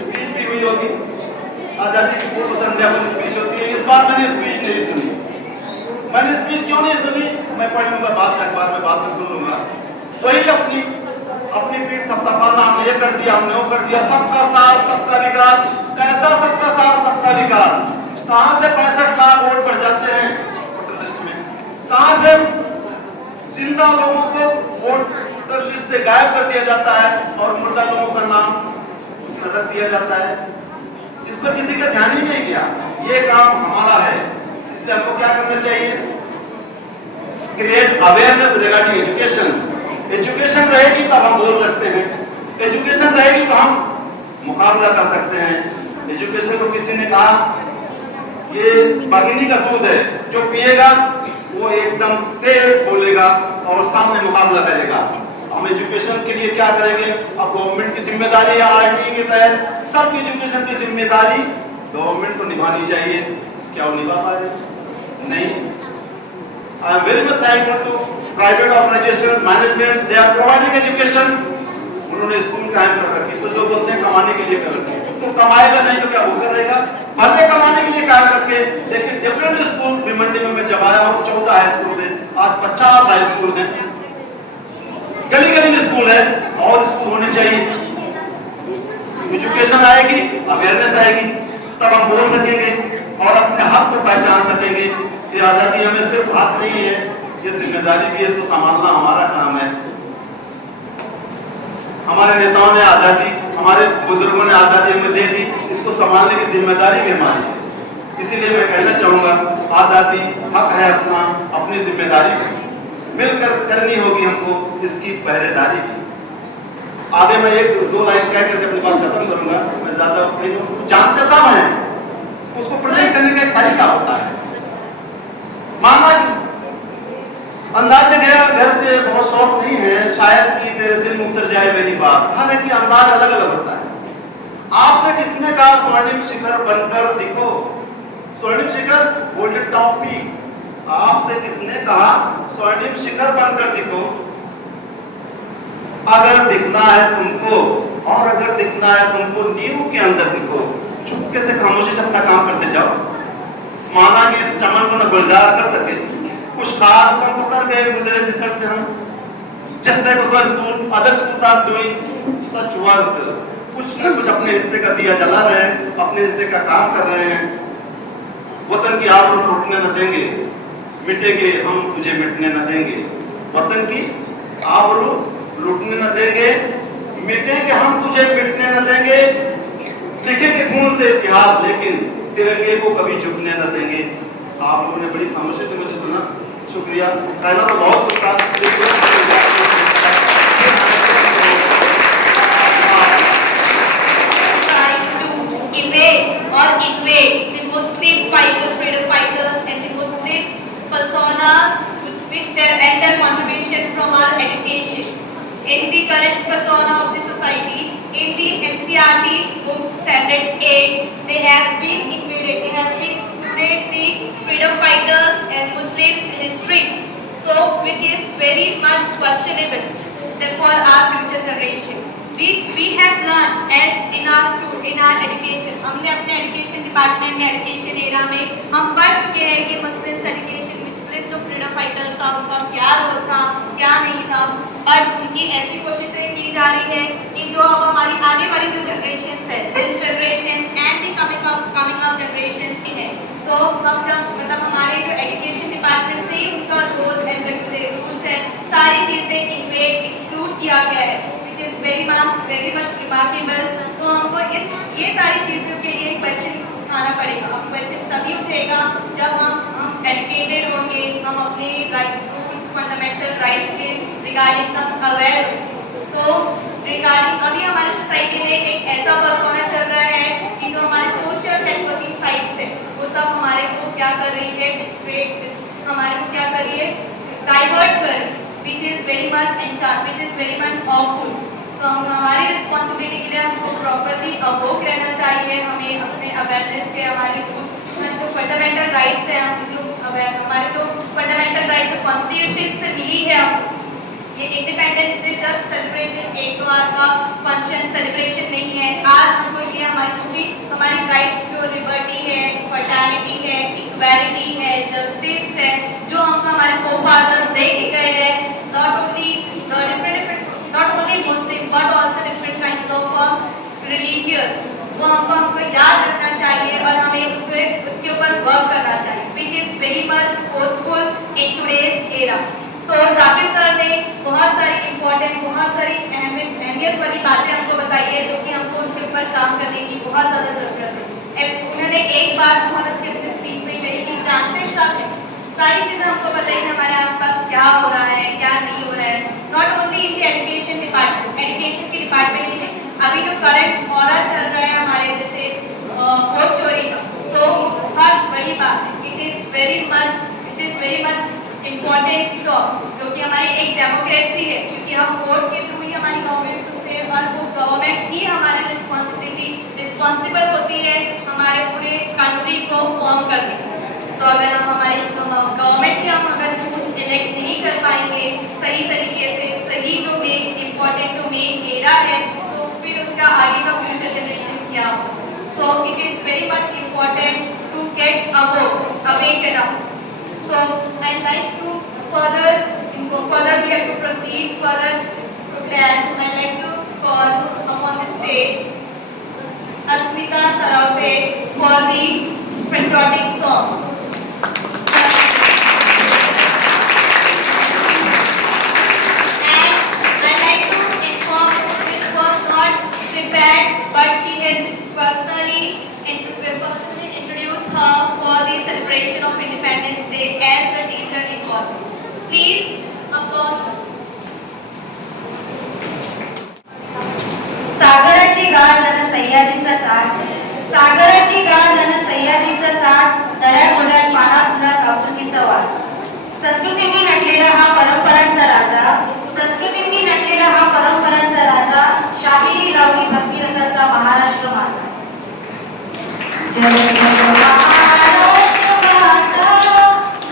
स्पीच भी हुई होगी, आजादी की पूर्व संध्या पर स्पीच होती है, इस बार मैंने स्पीच नहीं सुनी। मैंने स्पीच क्यों नहीं सुनी? मैं पढ़ लूंगा बाद में, अखबार में बाद में सुन लूंगा। वही अपनी पीठ थपथपाना, हमने ये कर दिया, हमने वो कर दिया, सबका साथ सबका विकास। कैसा सबका साथ सबका विकास? कहां से 65 लाख वोट बढ़ जाते हैं वोटर लिस्ट में? कहां से जिंदा लोगों को वोटर लिस्ट से गायब कर दिया जाता है और मुर्दा लोगों का नाम उसमें रख दिया जाता है? इस पर किसी का ध्यान ही नहीं गया। ये काम हमारा है, इसलिए हमको क्या करना चाहिए? Create awareness regarding education. Education रहेगी तब हम बोल सकते हैं, एजुकेशन रहेगी तो हम मुकाबला कर सकते हैं। एजुकेशन को किसी ने कहा ये बागिनी का दूध है, जो पिएगा वो एकदम तेज बोलेगा और सामने मुकाबला करेगा। हम एजुकेशन के लिए क्या करेंगे? अब गवर्नमेंट की जिम्मेदारी है, आरटीई के तहत सबकी एजुकेशन की जिम्मेदारी गवर्नमेंट को निभानी चाहिए। क्या वो निभा पा रहे? नहीं। I am very much thankful to private organizations, managements, they are providing education. उन्होंने स्कूल कायम कर रखी, तो जो बोलते हैं कमाने के लिए कर रखे, तो कमाएगा नहीं तो क्या वो कर रहेगा? भले कमाने के लिए कायम रखे, लेकिन डिफरेंट स्कूल भिवंडी में मैं जब आया हूँ 14 हाई स्कूल थे, आज 50 हाई स्कूल हैं, गली गली में स्कूल है और स्कूल होने चाहिए। एजुकेशन आएगी, अवेयरनेस आएगी, तब हम बोल सकेंगे और अपने हक को पहचान सकेंगे। ये आज़ादी हमें सिर्फ हक नहीं है, ये जिम्मेदारी भी है, इसको संभालना हमारा काम है। हमारे नेताओं ने आज़ादी, हमारे बुजुर्गों ने आज़ादी हमें दे दी, इसको संभालने की जिम्मेदारी भी हमारी है। इसीलिए मैं कहना चाहूँगा, आज़ादी हक है अपना, अपनी जिम्मेदारी मिलकर करनी होगी हमको, इसकी पहरेदारी भी। आगे मैं एक दो लाइन कह करके अपनी बात खत्म करूँगा। मैं ज़्यादा जानते सब हैं, उसको प्रेजेंट करने का एक तरीका होता है। माना अंदाज गया घर से बहुत शौक नहीं है, शायद कि मेरे दिल में उतर जाए मेरी बात। हर एक की अंदाज अलग अलग होता है। आपसे किसने कहा स्वर्णिम शिखर बनकर दिखो, स्वर्णिम शिखर गोल्डन टॉफी, आपसे किसने कहा स्वर्णिम शिखर बनकर दिखो? अगर दिखना है तुमको, और अगर दिखना है तुमको नींव के अंदर दिखो। चुपके से खामोशी से अपना काम करते जाओ। माना कि इस चमन को न गुलजार कर सके, कुछ खास काम तो कर गए गुजरे जिक्र से हम। Just like school, other schools are doing such work. कुछ न कुछ अपने हिस्से का दिया जला रहे हैं, अपने हिस्से का काम कर रहे हैं। वतन की आग लुटने न देंगे, मिटेंगे हम तुझे मिटने न देंगे। वतन की आबरू लुटने न देंगे, मिटेंगे हम तुझे मिटने न देंगे। लिखेंगे खून से इतिहास, लेकिन तिरंगे को कभी झुकने न देंगे। आप लोगों ने बड़ी खामोशी से मुझे सुना, शुक्रिया। कहना तो बहुत कुछ था, or invade the Muslim fighters, freedom fighters, and the Muslim personas with which their entire contribution from our education. In the current persona of the society, in the NCERT Book Standard 8, they have been excluded the freedom fighters and Muslim history, so which is very much questionable for our future generation. Which we have learned as in our education. हमने अपने education department में education era में हम पढ़ चुके हैं कि Muslim education Muslim जो freedom fighters था उनका क्या रोल था, क्या नहीं था, और उनकी ऐसी कोशिशें की जा रही है कि जो अब हमारी आगे वाली जो generations है, this generation and the coming up generations की है, तो हम जब मतलब हमारे जो education department से ही उनका roles है, सारी चीजें invade exclude किया गया है, is very much remarkable. तो हमको ये सारी चीजों के लिए क्वेश्चन उठाना पड़ेगा। अब क्वेश्चन तभी उठेगा जब हम एजुकेटेड होंगे, हम अपने राइट्स, फंडामेंटल राइट्स के रिगार्डिंग सब अवेयर होंगे। तो रिगार्डिंग अभी हमारी सोसाइटी में एक ऐसा पर्सोना चल रहा है कि जो हमारे सोशल नेटवर्किंग साइट्स है वो सब हमारे को क्या कर रही है, हमारे को क्या कर रही है, डाइवर्ट कर, which is very much awful. तो हमारी रिस्पॉन्सिबिलिटी के लिए हमको प्रॉपरली अवोक रहना चाहिए। हमें अपने अवेयरनेस के हमारे जो फंडामेंटल राइट्स हैं, हमारे जो फंडामेंटल राइट्स जो कॉन्स्टिट्यूशन से मिली है, ये इंडिपेंडेंस डे जस्ट सेलिब्रेशन एक दो आज का फंक्शन सेलिब्रेशन नहीं है। आज हमको ये हमारी जो भी हमारी राइट्स जो लिबर्टी है, फर्टर्निटी है, इक्वालिटी है, जस्टिस है, जो हमको हमारे फोरफादर्स दे के गए हैं, not only Muslim but also different kinds of religious, वो हमको याद रखना चाहिए और हमें उसके ऊपर वर्क करना चाहिए, which is very much forceful in today's era. So Zakir सर ने बहुत सारी इम्पोर्टेंट, बहुत सारी अहमियत वाली बातें हमको बताई है, जो कि हमको उसके ऊपर काम करने की बहुत ज़्यादा ज़रूरत है। उन्होंने एक बात बहुत अच्छे अपने स्पीच में कही कि जानते सब है, सारी चीज़ें हमको बताइए हमारे आसपास क्या हो रहा है, क्या नहीं हो रहा है। नॉट ओनली इन एजुकेशन के डिपार्टमेंट में अभी जो करंट ऑरा चल रहा है हमारे जैसे वोट चोरी का, तो बहुत बड़ी बात है। It is very much important top, जो कि हमारी एक डेमोक्रेसी है, क्योंकि हम वोट के थ्रू ही हमारी गवर्नमेंट सुनते हैं और वो गवर्नमेंट ही हमारे रिस्पॉन्सिबल होती है हमारे पूरे कंट्री को फॉर्म करने की। तो अगर हम हमारी गवर्नमेंट की हम अगर चूज इलेक्ट नहीं कर पाएंगे सही तरीके से, सही जो मेन इम्पोर्टेंट जो मेन एरा है, तो फिर उसका आगे का फ्यूचर जनरेशन क्या हो। So it is very much important to get awaken up. So I like to further we have to proceed further program. I like to call upon the stage Asmita Sarave for the patriotic song. Please, of course. सागराची गाठ आणि सह्याद्रीचा साथ, सागराची गाठ आणि सह्याद्रीचा साथ, दऱ्याखोऱ्यात पानाफुलात आपुलकीचा वास. संस्कृतींनी नटलेला हा परंपरांचा राजा, संस्कृतींनी नटलेला हा परंपरांचा राजा, शाहिरी लावणी भक्तिरसाचा महाराष्ट्र माझा. जय जय महाराष्ट्र माझा,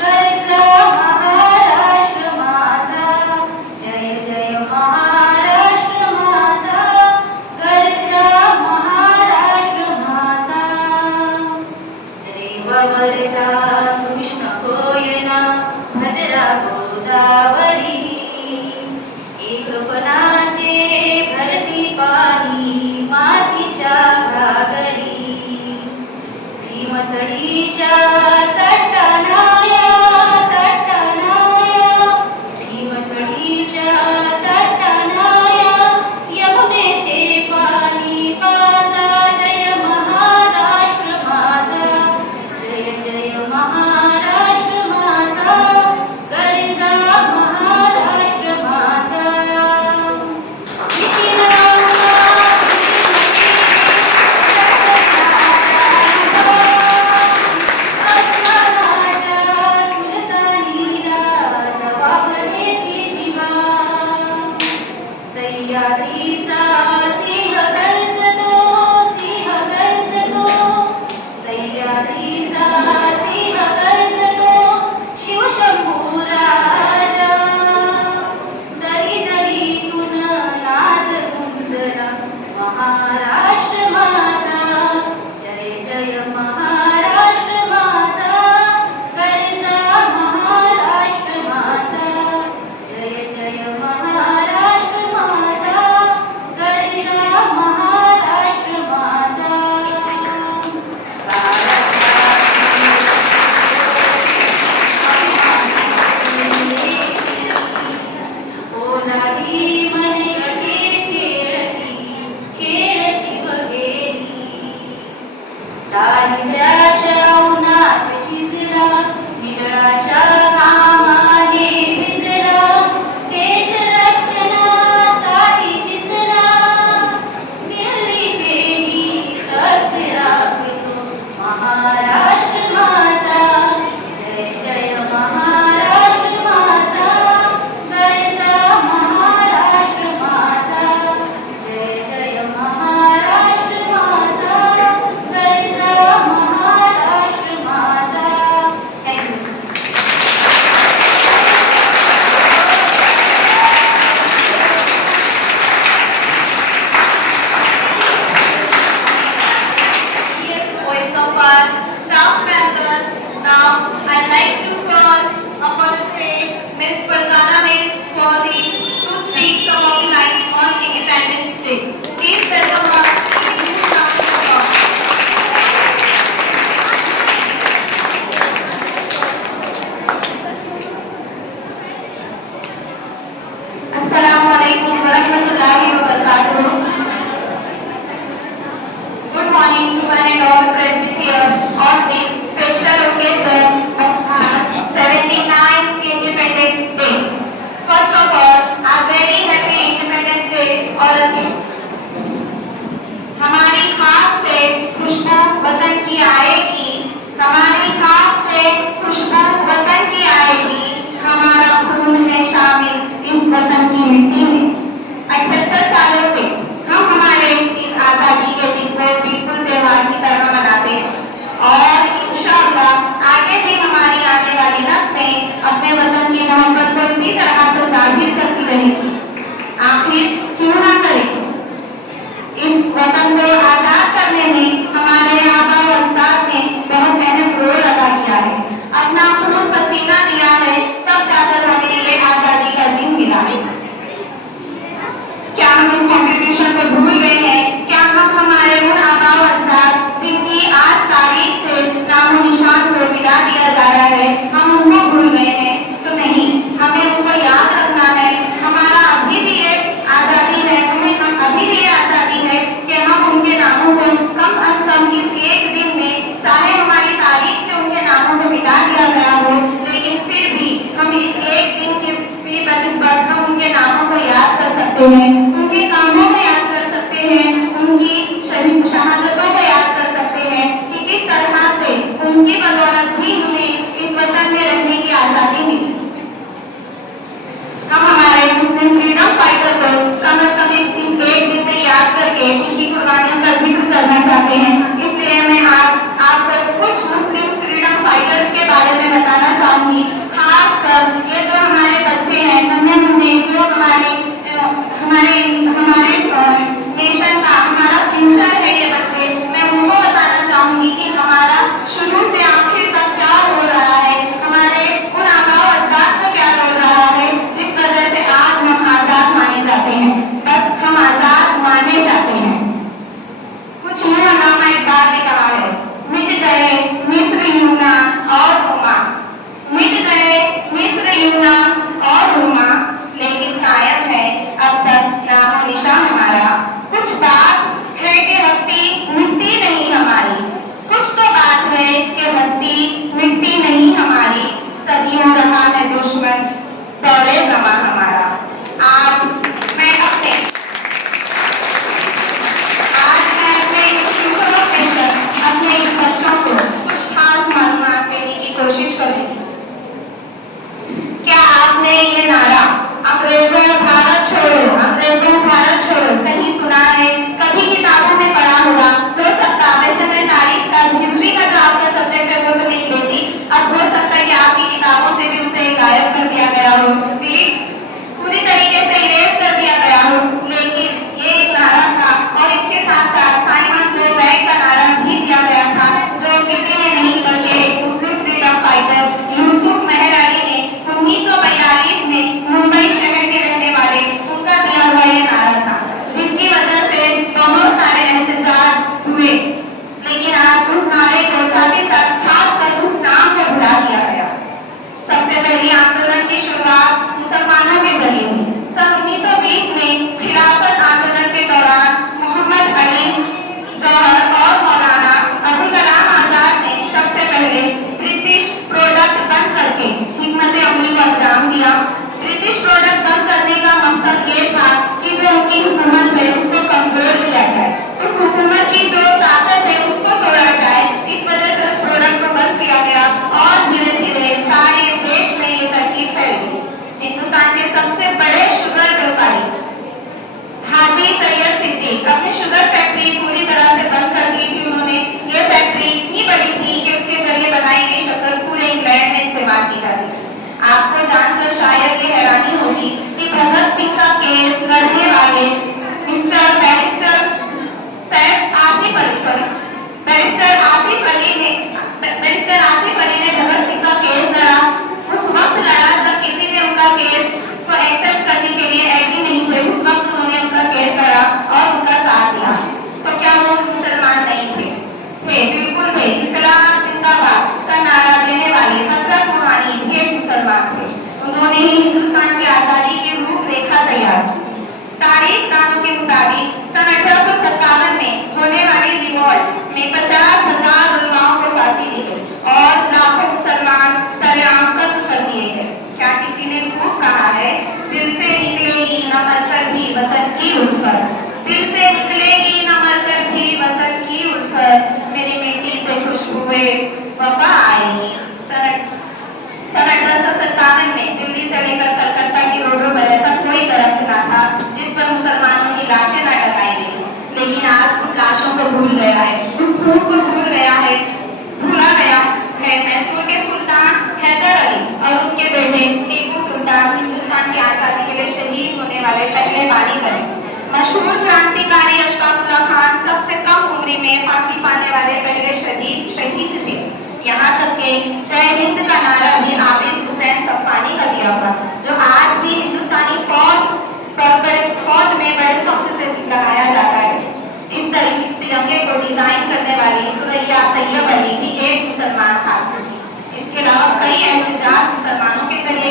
गरजा महाराष्ट्र माझा. जय जय महाराष्ट्र माझा, गरजा महाराष्ट्र माझा. रेवावरला कृष्ण कोयना, भद्रा गोदावरी, एकपणाचे भरती पाणी मातीच्या घागरी. भीमतडीच्या तटनाया तटनाया, भीमतडीच्या तटनाया, यमुनेचे पाणी माझा. जय महाराष्ट्र माझा, जय जय महाराष्ट्र माझा, गरजा महाराष्ट्र माझा. सकते हैं, उनके कामों को याद कर सकते हैं, उनकी शहादतों को याद कर सकते हैं कि किस तरह से उनकी बदौलत भी हमें इस वतन में रहने की आज़ादी मिली। हम हमारे मुस्लिम फ्रीडम फाइटर को कम से कम इस एक दिन में याद करके उनकी कुर्बानियों का जिक्र करना चाहते हैं। इसलिए मैं आज आप सब कुछ मुस्लिम फ्रीडम फाइटर्स के बारे में बताना चाहूंगी। खासकर ये जो हमारे बच्चे हैं, नन्हे मुन्ने, जो हमारे नेशन का हमारा फ्यूचर है, ये बच्चे, मैं उनको बताना चाहूंगी कि हमारा शुरू से आखिर तक क्या हो रहा है, हमारे उन आबाओ अजदाद का क्या हो रहा है, जिस वजह से आज हम आजाद माने जाते हैं। बस हम आजाद माने जाते हैं। कुछ यूं अल्लामा इकबाल ने कहा है, मिट गए मिस्र यूना और रोमा, मिट गए मिस्र यूना और रोमा, लेकिन कायम है अब तक नामो निशान हमारा। कुछ बात है कि हस्ती मिटती नहीं हमारी, कुछ तो बात है कि हस्ती मिटती नहीं हमारी, सदियों रहा है दुश्मन दौरे ज़मा हमारा। आज मैं अपने अपने इस बच्चों को कुछ खास मालूमात देने की कोशिश करूंगी। क्या आपने ये नारा अंग्रेजों भारत छोड़ो, अंग्रेजों भारत छोड़ो कहीं सुना है? कभी किताबों में पढ़ा होगा, हो सकता है। वैसे मैं तारीख का, हिस्ट्री का जो आपका सब्जेक्ट है वो तो नहीं लेती, अब हो सकता है कि आपकी किताबों से भी उसे गायब कर दिया गया हो, पूरी तरीके से इरेज कर दिया गया हो, लेकिन ये एक नारा था और इसके साथ साथ साइमन को बैग का नारा भी दिया गया था, जो किसी ने नहीं बल्कि मुस्लिम फ्रीडम फाइटर यूसुफ मेहर अली ने 1942 में मुंबई शहर के रहने वाले उनका दिया हुआ ये नारा था, जिसकी वजह से बहुत सारे एहतजाज हुए। लेकिन आज उस नारे को साथ ही साथ खासकर उस नाम को भुला दिया गया। सबसे पहली आंदोलन की शुरुआत मुसलमानों के जरिए हुई। सन 1920 में खिलाफत आंदोलन के दौरान मोहम्मद अली जौहर और मौलाना अबुल कलाम आजाद ने सबसे पहले ब्रिटिश प्रोडक्ट बंद करके हिकमत अमली का अंजाम दिया। ब्रिटिश प्रोडक्ट बंद करने का मकसद ये था कि जो उनकी हुकूमत है उसको कमजोर किया जाए, उस हुकूमत की जो ताकत है उसको तोड़ा जाए। इस वजह से उस प्रोडक्ट को बंद किया गया और धीरे धीरे सारे देश में ये तरकीब फैल गई। हिंदुस्तान के सबसे बड़े शुगर व्यापारी हाजी सैयद सिद्दीक अपनी शुगर फैक्ट्री पूरी तरह से बंद कर दी थी। उन्होंने ये फैक्ट्री इतनी बड़ी थी कि उसके जरिए बनाई गई शक्कर पूरे इंग्लैंड में इस्तेमाल की जाती थी। आपको जानकर शायद ये हैरानी होगी कि भगत सिंह का केस लड़ने वाले बैरिस्टर आसिफ अली ने भगत सिंह का केस लड़ा। उस वक्त लड़ा जब किसी ने उनका केस को एक्सेप्ट करने के लिए एग्री नहीं हुए। उस वक्त उन्होंने उनका केस लड़ा और उनका साथ दिया। तो क्या वो मुसलमान नहीं थे? बिल्कुल थे। इस्लाम जिंदाबाद का नारा देने वाले हजरत रूहानी भी एक मुसलमान थे। उन्होंने ही हिंदुस्तान की आजादी की रूपरेखा तैयार की। तारीख दानों के मुताबिक सन 1857 में होने वाली रिवॉल्ट में 50,000 उलमाओं को फांसी दी गई और लाखों मुसलमान सरेआम कत्ल कर दिए गए। क्या किसी ने खूब कहा है, दिल से निकलेगी न मरकर भी वतन की उल्फत, दिल से निकलेगी न मरकर भी वतन की उल्फत, मेरी मिट्टी से खुशबुए वफा आएगी। सन 1857 में दिल्ली से लेकर कलकत्ता की रोडों पर ऐसा कोई दरख्त न था जिस पर मुसलमानों की लाशें न टंगाई गई। लेकिन आज उस लाशों को भूल गया है, उस खून को भूला गया है। मैसूर के सुल्तान हैदर अली और उनके बेटे टीपू सुल्तान हिंदुस्तान की आजादी के लिए शहीद होने वाले पहले बानी बने। मशहूर क्रांतिकारी अशफाकुल्लाह खान सबसे कम उम्र में फांसी पाने वाले पहले शहीद थे। यहाँ तक कि जय हिंद का नारा भी आबिद हुसैन सफानी का दिया हुआ, जो आज भी हिंदुस्तानी फौज में बड़े फख्र से लगाया जाता है। इस तरीके तिरंगे को डिजाइन करने वाली सुरैया तैयब अली भी एक मुसलमान छात्र थी। इसके अलावा कई एहतजाज मुसलमानों के जरिए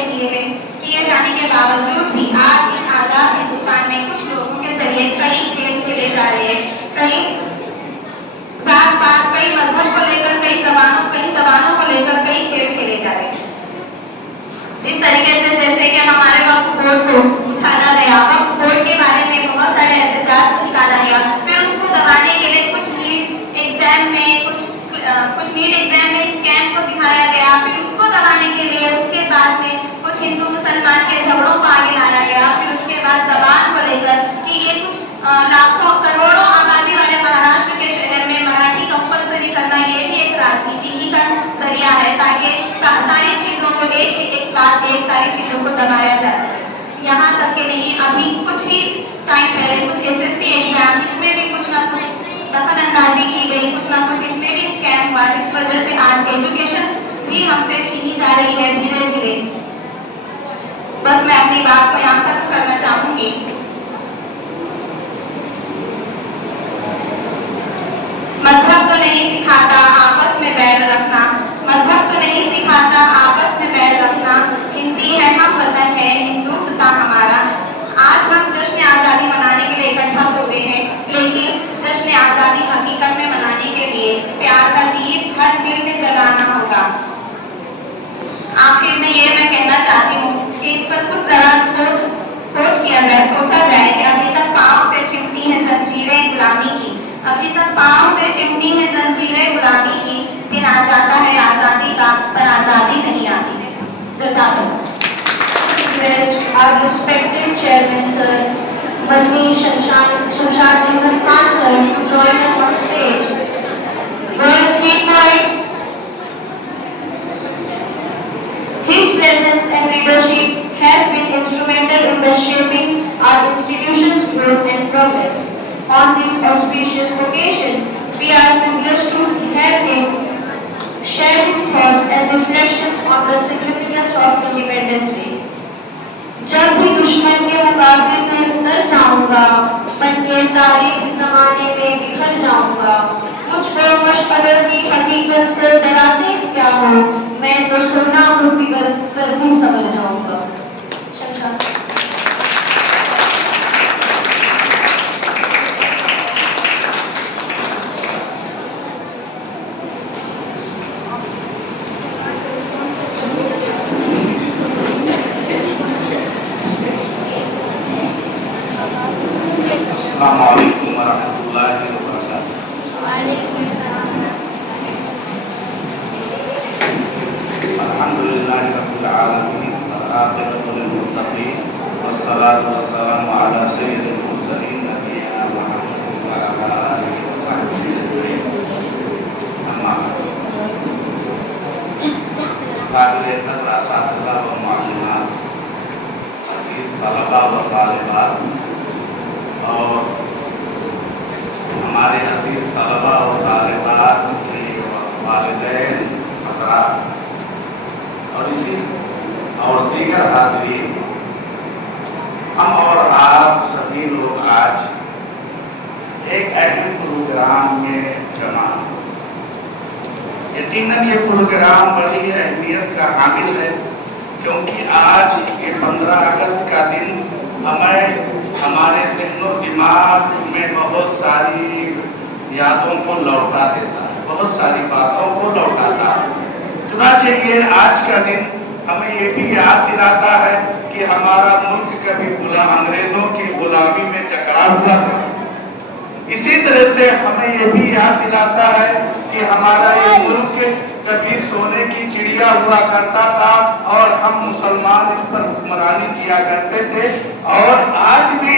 किए जाने के बावजूद भी आज इस आजाद हिंदुस्तान में कुछ लोगों के जरिए कई खेल खेले जा रहे हैं। कई जात पात, कई मजहब को लेकर, कई जबानों को लेकर कई खेल खेले जा रहे हैं। जिस तरीके से जैसे कि हमारे वक्फ बोर्ड को उछाला गया, वक्फ बोर्ड के इनकलाब आने के लिए उसके बाद में कुछ हिंदू मुसलमान के झगड़ों को आगे लाया गया, फिर उसके बाद जबान को लेकर कि ये कुछ लाखों करोड़ों आबादी वाले महाराष्ट्र के शहर में मराठी कंपलसरी करना ये भी एक राजनीति ही का जरिया है, ताकि सारी चीजों को एक बात एक सारी चीजों को दबाया जा सके। यहाँ तक कि नहीं, अभी कुछ ही टाइम पहले कुछ SSC एग्जाम जिसमें भी कुछ ना कुछ दखल अंदाजी की गई, कुछ ना कुछ इसमें भी स्कैम हुआ, जिस वजह से आज एजुकेशन भी हमसे छीनी जा रही है धीरे धीरे। बस मैं अपनी बात को यहाँ खत्म करना चाहूंगी। मजहब तो नहीं सिखाता आपस में बैर रखना, मजहब तो नहीं सिखाता आपस में बैर रखना, हिंदी है हम वतन है हिंदुस्तान हमारा। आज हम जश्न आज़ादी मनाने के लिए इकट्ठा हुए हैं, लेकिन जश्न आज़ादी हकीकत में मनाने के लिए प्यार का दीप हर दिल में जलाना होगा। आखिर में ये मैं कहना चाहती हूँ कि इस पर कुछ जरा सोचा जाए कि अभी तक पाँव से चिमटी है जंजीरें गुलामी की, अभी तक पाँव से चिमटी है जंजीरें गुलामी की, दिन आ जाता है आज़ादी का पर आज़ादी नहीं आती है। जज़ाकल्लाह। Our respected chairman sir, Madni Shamshad Ahmed Khan sir, to join us on stage. World State Night. His presence and leadership have been instrumental in the shaping our institution's growth and progress. On this auspicious occasion, we are privileged to have him share his thoughts and reflections on the significance of Independence Day. जब भी दुश्मन के मुकाबले में उतर जाऊंगा, बनके तारीख जमाने में बिखर जाऊंगा, मुझको मशअल की हकीकत से डराते क्या हो, मैं तो सुनना को फिकर कर भी समझ जाऊंगा। अस्सलामुअलैकुम वरहमतुल्लाहि वबरकातुहू। अल्हम्दुलिल्लाहि रब्बिल आलमीन वल-आक़िबतु लिल-मुत्तक़ीन वस्सलातु वस्सलामु अला सय्यिदिल मुरसलीन नबिय्यिना मुहम्मदिन व अला आलिहि व सहबिहि अजमईन। अम्मा बाद। काबिल कदर असातिज़ा व मुअल्लिमात, अज़ीज़ तलबा व तालिबात और हमारे अज़ीज़ तलबा और तालिबात के वालिदैन हज़रात और इसी और दीगर हाज़रीन, हम और आप सभी लोग आज एक अहम प्रोग्राम में जमा। यकीनन ये प्रोग्राम बड़ी अहमियत का हामिल है, क्योंकि आज ये 15 अगस्त का दिन हमें हमारे ज़हन और दिमाग में बहुत सारी यादों को लौटा देता है, बहुत सारी बातों को लौटाता है। चुनांचे ये आज का दिन हमें ये भी याद दिलाता है कि हमारा मुल्क कभी अंग्रेजों की गुलामी में जकड़ा हुआ था। इसी तरह से हमें ये भी याद दिलाता है कि हमारा ये मुल्क कभी सोने की चिड़िया हुआ करता था और हम मुसलमान इस पर हुक्मरानी किया करते थे, और आज भी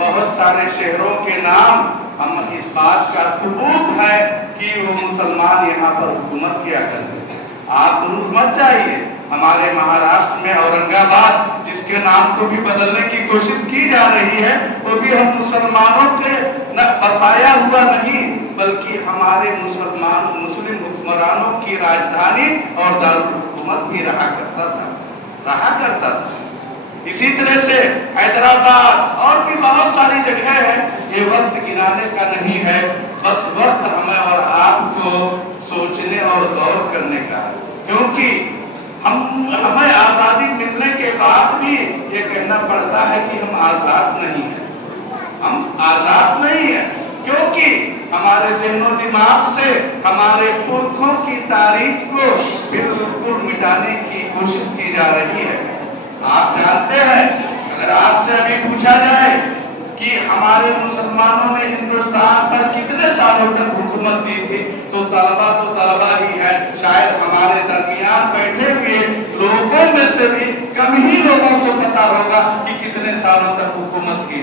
बहुत सारे शहरों के नाम हम इस बात का सबूत है कि वो मुसलमान यहाँ पर हुकूमत किया करते थे। आप दुरुस्त मत जाइए, हमारे महाराष्ट्र में औरंगाबाद जिसके नाम को भी बदलने की कोशिश की जा रही है, वो भी हम मुसलमानों के न बसाया हुआ नहीं, बल्कि हमारे मुस्लिम हुक्मरानों की राजधानी और दारुल हुकूमत भी रहा करता था। इसी तरह से हैदराबाद और भी बहुत सारी जगह है, ये वक्त गिनाने का नहीं है, बस वक्त हमें और आपको सोचने और गौर करने का है। क्योंकि हमें आज़ादी मिलने के बाद भी ये कहना पड़ता है कि हम आज़ाद नहीं हैं, हम आज़ाद नहीं हैं, क्योंकि हमारे ज़हन दिमाग से हमारे पुरखों की तारीख को बिल्कुल मिटाने की कोशिश की जा रही है। आप जानते हैं, अगर आपसे अभी पूछा जाए कि हमारे मुसलमानों ने हिंदुस्तान पर कितने सालों तक हुकूमत दी थी, तो तलबा ही है। शायद हमारे दरमियान बैठे हुए से भी कम ही लोगों को पता होगा कि कितने सालों तक हुकूमत की।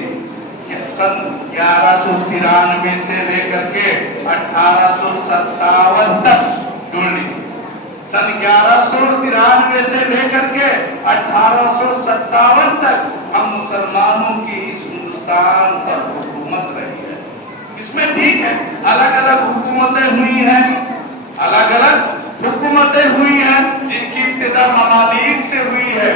सन 1193 से लेकर के 1857 तक जोड़ लीजिए, सन 1193 से लेकर के 1857 तक हम मुसलमानों की इस हिंदुस्तान पर हुकूमत रही है। इसमें ठीक है अलग अलग हुकूमतें हुई हैं, अलग अलग हुकूमतें हुई हैं जिनकी इब्तिदा ममालिक से हुई है,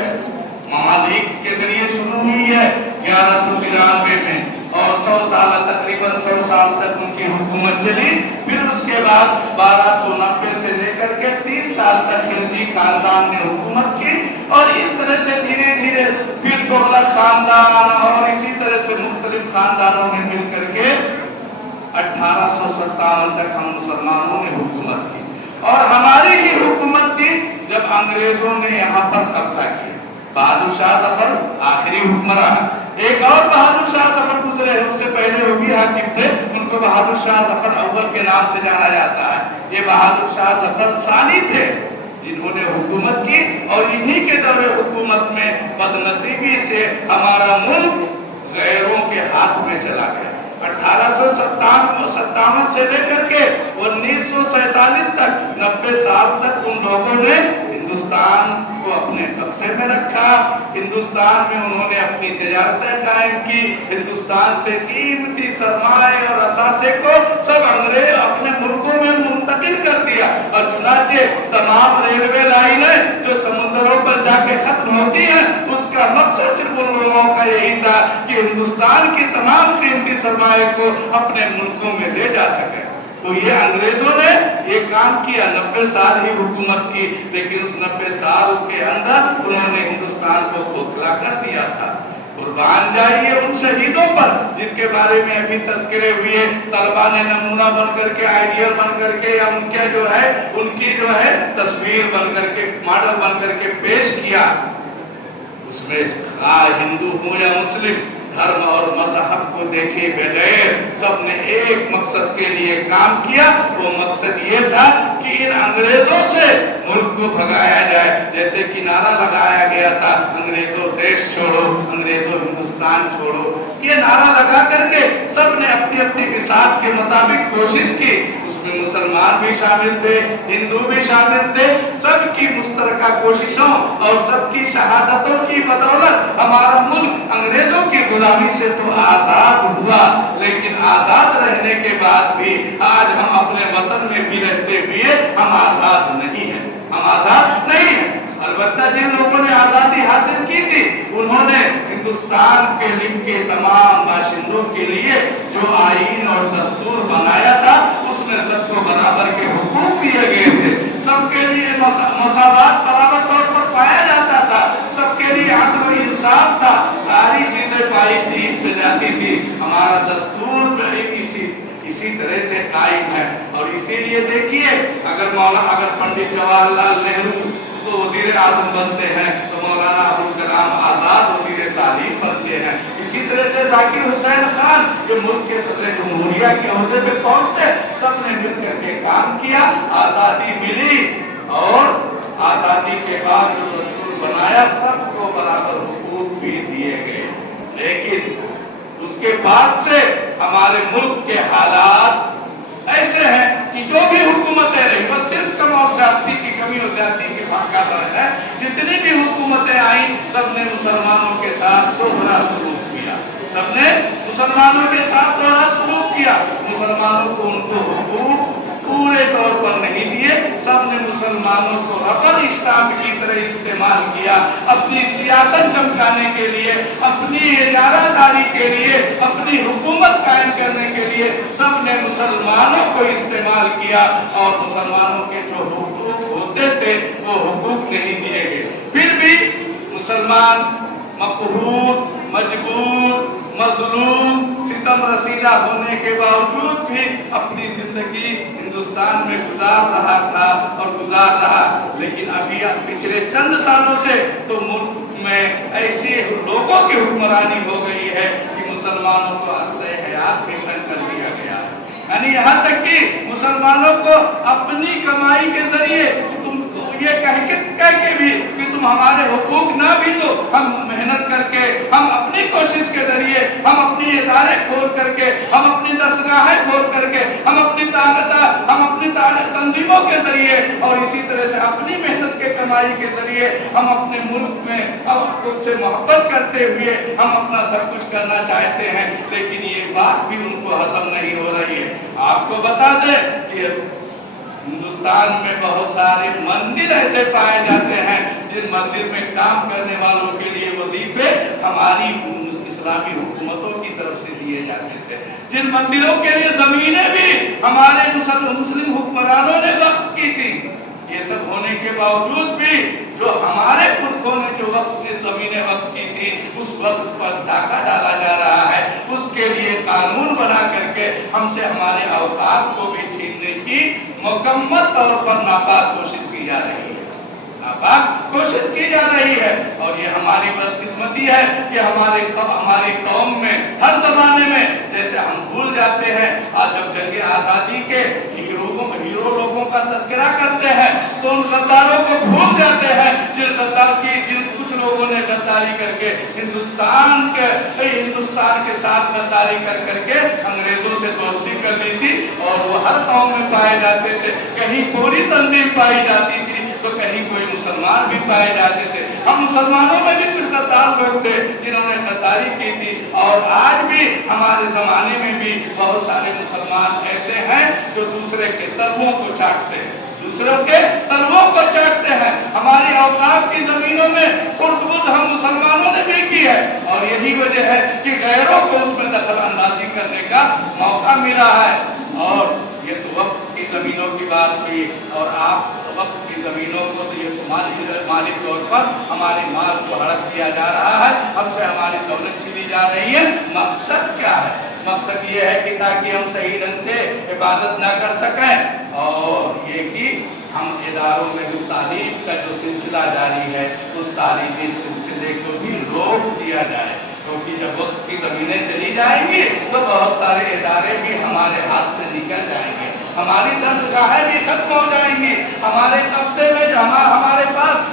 ममालिक के जरिए शुरू हुई है 1193 में और 100 साल तकरीबन 100 साल तक उनकी हुकूमत चली। फिर उसके बाद 1290 से लेकर के 30 साल तक खिलजी खानदान ने हुकूमत की और इस तरह से धीरे धीरे फिर तुगलक खानदान और इसी तरह से मुख्तलिफ खानदानों ने मिलकर के 1857 तक हम मुसलमानों ने हुकूमत की और हमारी ही हुकूमत थी जब अंग्रेजों ने यहाँ पर कब्जा किया। बहादुर शाह जफर आखिरी हुक्मरान, एक और बहादुर शाह जफर गुजरे हैं, उससे पहले वो भी हाकिम थे, उनको बहादुर शाह जफर अव्वल के नाम से जाना जाता है। ये बहादुर शाह जफर सानी थे जिन्होंने हुकूमत की और इन्हीं के दौरे हुकूमत में बदनसीबी से हमारा मुल्क गैरों के हाथ में चला गया। 1857 से लेकर के 1947 तक 90 साल तक उन लोगों ने हिंदुस्तान को अपने कब्जे में रखा। हिंदुस्तान में उन्होंने अपनी तजारतें कायम की, हिंदुस्तान से कीमती सरमाए और असासे को सब अंग्रेज अपने मुल्कों में मुंतकिल कर दिया और चुनाचे तमाम रेलवे लाइनें जो समुद्रों पर जाके खत्म होती हैं उसका मकसद सिर्फ उन लोगों का यही था कि हिंदुस्तान की तमाम कीमती सरमाए को अपने मुल्कों में ले जा सके। तो ये अंग्रेजों ने ये काम किया, 90 साल ही हुकूमत की, लेकिन उस 90 साल के अंदर उन्होंने हिंदुस्तान को खोखला कर दिया था। कुर्बान जाइए उन शहीदों पर जिनके बारे में अभी तस्करे हुए, तलबा ने नमूना बन करके, आइडियल बन करके या उनके जो है उनकी जो है तस्वीर बन करके, मॉडल बन करके पेश किया। उसमें हिंदू हो या मुस्लिम, धर्म और मजहब को देखे बगैर सबने एक मकसद के लिए काम किया। वो मकसद ये था कि इन अंग्रेजों से मुल्क को भगाया जाए। जैसे कि नारा लगाया गया था, अंग्रेजों देश छोड़ो, अंग्रेजों हिंदुस्तान छोड़ो। ये नारा लगा करके सबने अपनी अपनी हिसाब के मुताबिक कोशिश की। उसमें मुसलमान भी शामिल थे, हिंदू भी शामिल थे। सबकी मुश्तरका कोशिशों और सबकी शहादतों की बदौलत हमारा मुल्क अंग्रेजों की गुलामी से तो आजाद हुआ, लेकिन आजाद रहने के बाद भी आज हम अपने वतन में भी रहते हुए हम आजाद नहीं हैं, हम आजाद नहीं हैं। अलबत्ता जिन लोगों ने आजादी हासिल की थी उन्होंने हिंदुस्तान के के तमाम बाशिंदों के लिए जो आईन और दस्तूर बनाया था उसमें सबको बराबर के हुकूक दिए गए थे, सबके लिए मसावात बराबर तौर पर पाया जाता था, सबके लिए अदल और इंसाफ था, सारी चीजें पाई थी जाती थी। हमारा दस्तूर इसी तरह से कायम है और इसीलिए देखिए अगर पंडित जवाहरलाल नेहरू तो वज़ीर आज़म बनते हैं तो मौलाना अबुल कलाम आजाद वज़ीर तालीम बनते हैं। इसी तरह से जाकिर हुसैन खान जो मुल्क के सदर जमहूरिया के ओहदे पे पहुंचे, सबने मिलकर के काम किया, आजादी मिली और आजादी के बाद जो दस्तूर बनाया सबको बराबर हुकूक भी दिए गए। लेकिन उसके बाद से हमारे मुल्क के हालात ऐसे हैं कि जो भी हुकूमतें रही बस सिर्फ कम और जाति की कमी और जाति की फाका है। जितनी भी हुकूमतें आई सबने मुसलमानों के साथ दोहरा सलूक किया, सबने मुसलमानों के साथ दोहरा सलूक किया। मुसलमानों को उनको हुकूक पूरे तौर पर नहीं दिए, सबने मुसलमानों को रबर स्टाम्प की तरह इस्तेमाल किया अपनी सियासत चमकाने के लिए, अपनी इजारादारी के लिए, अपनी हुकूमत कायम करने के लिए सबने मुसलमानों को इस्तेमाल किया और मुसलमानों के जो हुकूक होते थे वो हुकूक नहीं दिए गए। फिर भी मुसलमान मकहूर, मजबूर, मजलूम, सितम रसीदा होने के बावजूद भी अपनी जिंदगी हिंदुस्तान में गुजार रहा था और गुजार रहा। लेकिन अभी पिछले चंद सालों से तो मुल्क में ऐसे लोगों की हुक्मरानी हो गई है कि मुसलमानों को अरसे हयात भी बंद कर दिया गया, यानी यहाँ तक कि मुसलमानों को अपनी कमाई के जरिए तुम ये कह के भी कि तुम हमारे हुकूक ना भी दो, हम मेहनत करके, हम अपनी कोशिश के जरिए, हम अपनी इदारे खोल करके, हम अपनी दरसगाहें खोल करके, हम अपनी तंजीमों के जरिए और इसी तरह से अपनी मेहनत के कमाई के जरिए हम अपने मुल्क में अब खुद से मोहब्बत करते हुए हम अपना सब कुछ करना चाहते हैं, लेकिन ये बात भी उनको हजम नहीं हो रही है। आपको बता दें कि हिंदुस्तान में बहुत सारे मंदिर ऐसे पाए जाते हैं जिन मंदिर में काम करने वालों के लिए वजीफे हमारी इस्लामी हुकूमतों की तरफ से दिए जाते थे, जिन मंदिरों के लिए जमीनें भी हमारे मुस्लिम हुक्मरानों ने वक्फ की थी। ये सब होने के बावजूद भी जो हमारे पुरखों ने जो वक्त जमीनें वक्त की थी उस वक्त पर डाका डाला जा रहा है, उसके लिए कानून बना करके हमसे हमारे औकात को भी छीनने की मुकम्मल तौर पर नापाक कोशिश की जा रही है, नापाक कोशिश की जा रही है। और ये हमारी बदकिस्मती है कि हमारी कौम में हर जमाने में जैसे हम भूल जाते हैं, आज जब जंग आजादी के हीरो लोगों का तस्करा करते हैं तो उन गद्दारों को भूल जाते हैं जिन कुछ लोगों ने गद्दारी करके हिंदुस्तान के साथ गद्दारी कर करके अंग्रेजों से दोस्ती कर ली थी और वो हर कौम में पाए जाते थे। कहीं पूरी तंजीम पाई जाती थी तो कहीं कोई मुसलमान भी पाए जाते थे। हम मुसलमानों में भी कुछ गद्दार लोग थे जिन्होंने गद्दारी की थी और आज भी हमारे जमाने में भी बहुत सारे मुसलमान ऐसे हैं जो दूसरे के तलवों को चाटते हैं, दूसरों के तलवों को चाटते हैं। हमारी औकात की जमीनों में खुर्द हम मुसलमानों ने भी की है और यही वजह है कि गैरों को उसमें दखल अंदाजी करने का मौका मिला है। और ये तो वक्त की जमीनों की बात हुई और आप वक्त की जमीनों को तो ये माली तौर पर हमारे माल को हड़प दिया जा रहा है, हमसे हमारी दौलत छीनी जा रही है। मकसद क्या है? मकसद ये है कि ताकि हम सही ढंग से इबादत ना कर सकें और ये कि हम इदारों में जो तालीम का जो सिलसिला जारी है उस तालीमी सिलसिले को भी रोक दिया जाए, क्योंकि जब वक्त की जमीनें चली जाएंगी तो बहुत सारे इदारे भी हमारे हाथ से निकल जाएंगे, हमारी दरसगाहें भी खत्म हो जाएंगी, हमारे कब्जे में जो हमारे पास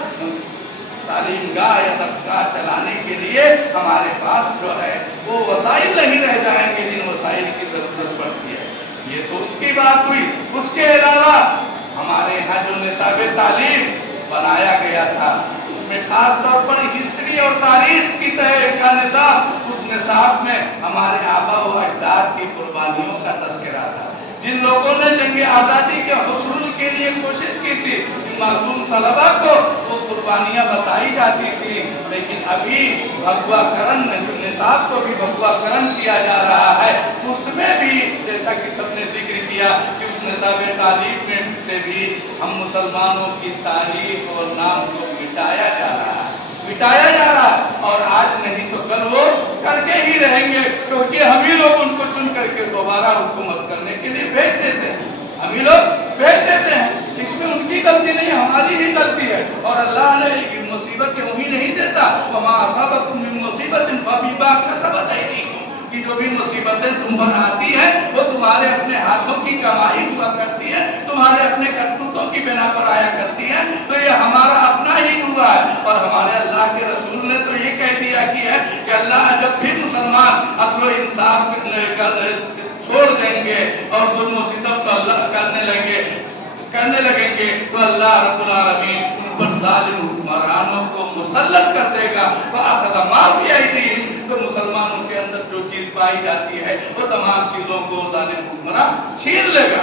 तालीम गाह या दरसगाह चलाने के लिए हमारे पास जो है वो वसाइल नहीं रह जाएंगे जिन वसाइल की जरूरत पड़ती है। ये तो उसकी बात हुई। उसके अलावा हमारे यहाँ जो निसाब तालीम बनाया गया था उसमें खास तौर पर हिस्ट्री और तारीख की का निसाब, उस निसाब में हमारे आबा व अजदाद की कुर्बानियों का तस्करा था। जिन लोगों ने जंग आज़ादी के हुसूल के लिए कोशिश की थी, मासूम तलबा को वो कुर्बानियाँ बताई जाती थी, लेकिन अभी भगवाकरण निसाब को भी भगवाकरण किया जा रहा है। उसमें भी जैसा कि सबने जिक्र किया कि उस निसाब तालीम में से भी हम मुसलमानों की तारीख और नाम को मिटाया जा रहा है, मिटाया जा रहा है। और आज नहीं तो कल वो करके ही रहेंगे, क्योंकि हम ही लोग उनको चुन करके दोबारा हुकूमत करने के लिए भेज देते हैं, हम ही लोग भेज देते हैं। इसमें उनकी गलती नहीं, हमारी ही गलती है। और अल्लाह ने मुसीबत यूं ही नहीं देता, वमा असाबकुम मिन मुसीबतिन फबिमा कसबत अयदीकुम, कि जो भी मुसीबतें तुम पर आती हैं वो तुम्हारे अपने हाथों की कमाई हुआ करती है, तुम्हारे अपने करतूतों की बिना पर आया करती है। तो ये हमारा अपना ही हुआ है। और हमारे अल्लाह के रसूल ने तो ये कह दिया कि है कि अल्लाह जब फिर मुसलमान अदल इंसाफ छोड़ देंगे और जुल्म सितम को अल्लाह करने लगेंगे तो अल्लाह रब्बुल आलमीन उन पर जालिम हुक्मरानों को मुसल्लत कर देगा। तो आखिर माफी आई थी तो मुसलमानों के अंदर जो चीज पाई जाती है वो तमाम चीजों को जालिम हुक्मरान छीन लेगा,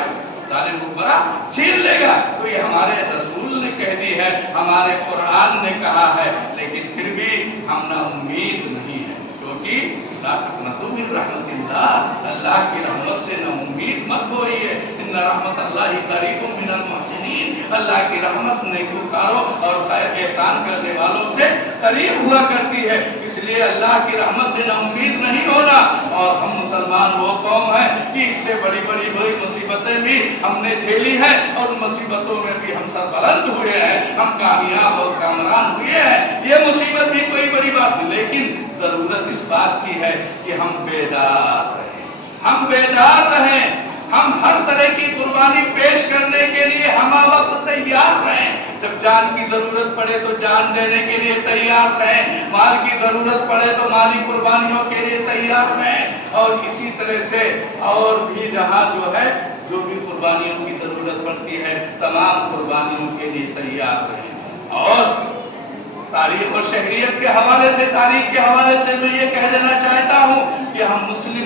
जालिम हुक्मरान छीन लेगा। तो ये हमारे रसूल ने कह दी है, हमारे कुरान ने कहा है, लेकिन फिर भी हम ना उम्मीद नहीं है, क्योंकि अल्लाह की रहमत से न उम्मीद मत होइए। इन्ना रहमतल्लाहि करीबुम मिनल मुहसिनीन, अल्लाह की रहमत नेकूकारों और खैर एहसान करने वालों से करीब हुआ करती है। इसलिए अल्लाह की रहमत से न उम्मीद नहीं होना। और हम मुसलमान वो कौम है कि इससे बड़ी मुसीबतें भी हमने झेली हैं और उन मुसीबतों में भी हम सरबलंद हुए हैं, हम कामयाब और कामरान हुए हैं। ये मुसीबत भी कोई बड़ी बात नहीं, लेकिन जरूरत इस बात की है कि हम बेदार रहें, हम बेदार रहें। हम हर तरह की कुर्बानी पेश करने के लिए हम वक्त तैयार रहें। जब जान की जरूरत पड़े तो जान देने के लिए तैयार रहें, माल की जरूरत पड़े तो माली कुर्बानियों के लिए तैयार रहें। और इसी तरह से और भी जहाँ जो भी कुर्बानियों की जरूरत पड़ती है, तमाम कुर्बानियों के लिए तैयार रहें। और तारीख और शहरियत के हवाले से, तारीख के हवाले से मैं ये कह देना चाहता हूँ कि हम मुस्लिम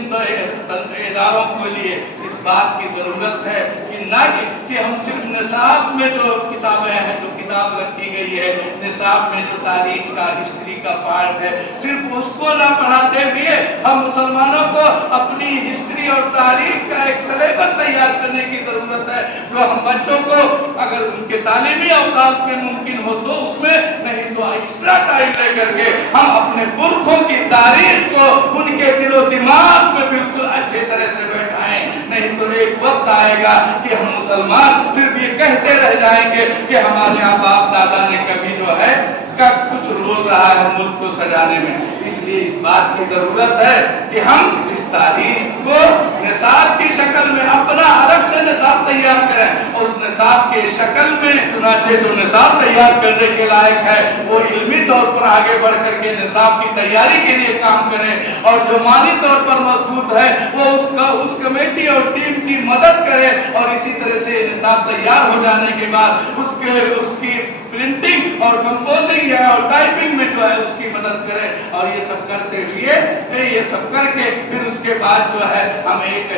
इदारों के लिए इस बात की जरूरत है कि ना कि हम सिर्फ निसाब में जो किताबें हैं, जो किताब रखी गई है निसाब में, जो तारीख का, हिस्ट्री का पार्ट है, सिर्फ उसको ना पढ़ाते हुए हम मुसलमानों को अपनी हिस्ट्री और तारीख का एक सिलेबस तैयार करने की जरूरत है, जो हम बच्चों को अगर उनके तालीमी अवकाश में मुमकिन हो तो उसमें, नहीं तो एक्स्ट्रा टाइम लेकर के हम अपने पुरखों की तारीख को उनके दिलो दिमाग में बिल्कुल अच्छे तरह से बैठाएं। नहीं तो एक वक्त आएगा कि हम मुसलमान सिर्फ ये कहते रह जाएंगे कि हमारे यहाँ बाप दादा ने कभी कुछ रोल रहा है मुल्क को सजाने में। इसलिए इस बात की जरूरत है कि हम इस तारीख को निसाब की शक्ल में अपना अलग से निसाब तैयार करें, और उस निसाब के शक्ल में चुनाचे जो निसाब तैयार करने के लायक है वो इल्मी तौर पर आगे बढ़ करके निसाब की तैयारी के लिए काम करें, और जो माली तौर पर मजबूत है वो उस कमेटी और टीम की मदद करे, और इसी तरह से निसाब तैयार हो जाने के बाद उसकी प्रिंटिंग और कंपोजिंग है और टाइपिंग में जो है उसकी मदद करें। और ये सब करते हुए, ये सब करके फिर उसके बाद जो है हम एक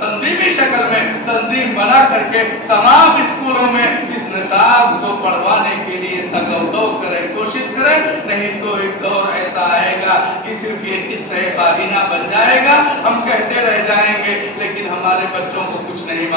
तंजीमी शक्ल में तंजीम बना करके तमाम स्कूलों में इस निसाब को पढ़वाने के लिए तगदो करें, कोशिश करें। नहीं तो एक दौर ऐसा आएगा कि सिर्फ ये किस्से बाजीना बन जाएगा, हम कहते रह जाएंगे लेकिन हमारे बच्चों को कुछ नहीं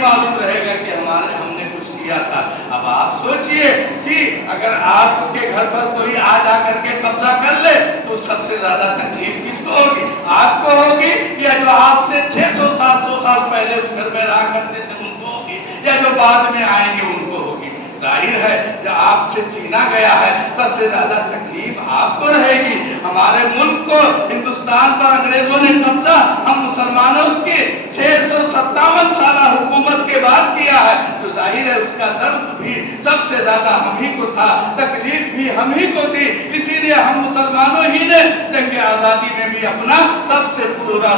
मालूम रहेगा कि हमने कुछ किया था। अब आप सोचिए कि अगर आपके घर पर कोई आ जा करके कब्जा कर ले तो सबसे ज्यादा तकलीफ किसको होगी? आपको होगी, या जो आपसे 600-700 साल पहले उस घर में रहा करते थे उनको होगी, या जो बाद में आएंगे उनको होगी? जाहिर है जो आपसे छीना गया है सबसे ज्यादा तकलीफ आपको रहेगी। हमारे मुल्क को हिंदुस्तान पर अंग्रेजों ने कब्जा हम मुसलमानों की 657 साल हुकूमत के बाद किया है, तो जाहिर है उसका दर्द भी सबसे ज्यादा हम ही को था, तकलीफ भी हम ही को थी। इसीलिए हम मुसलमानों ही ने जंग आजादी में भी अपना सबसे पूरा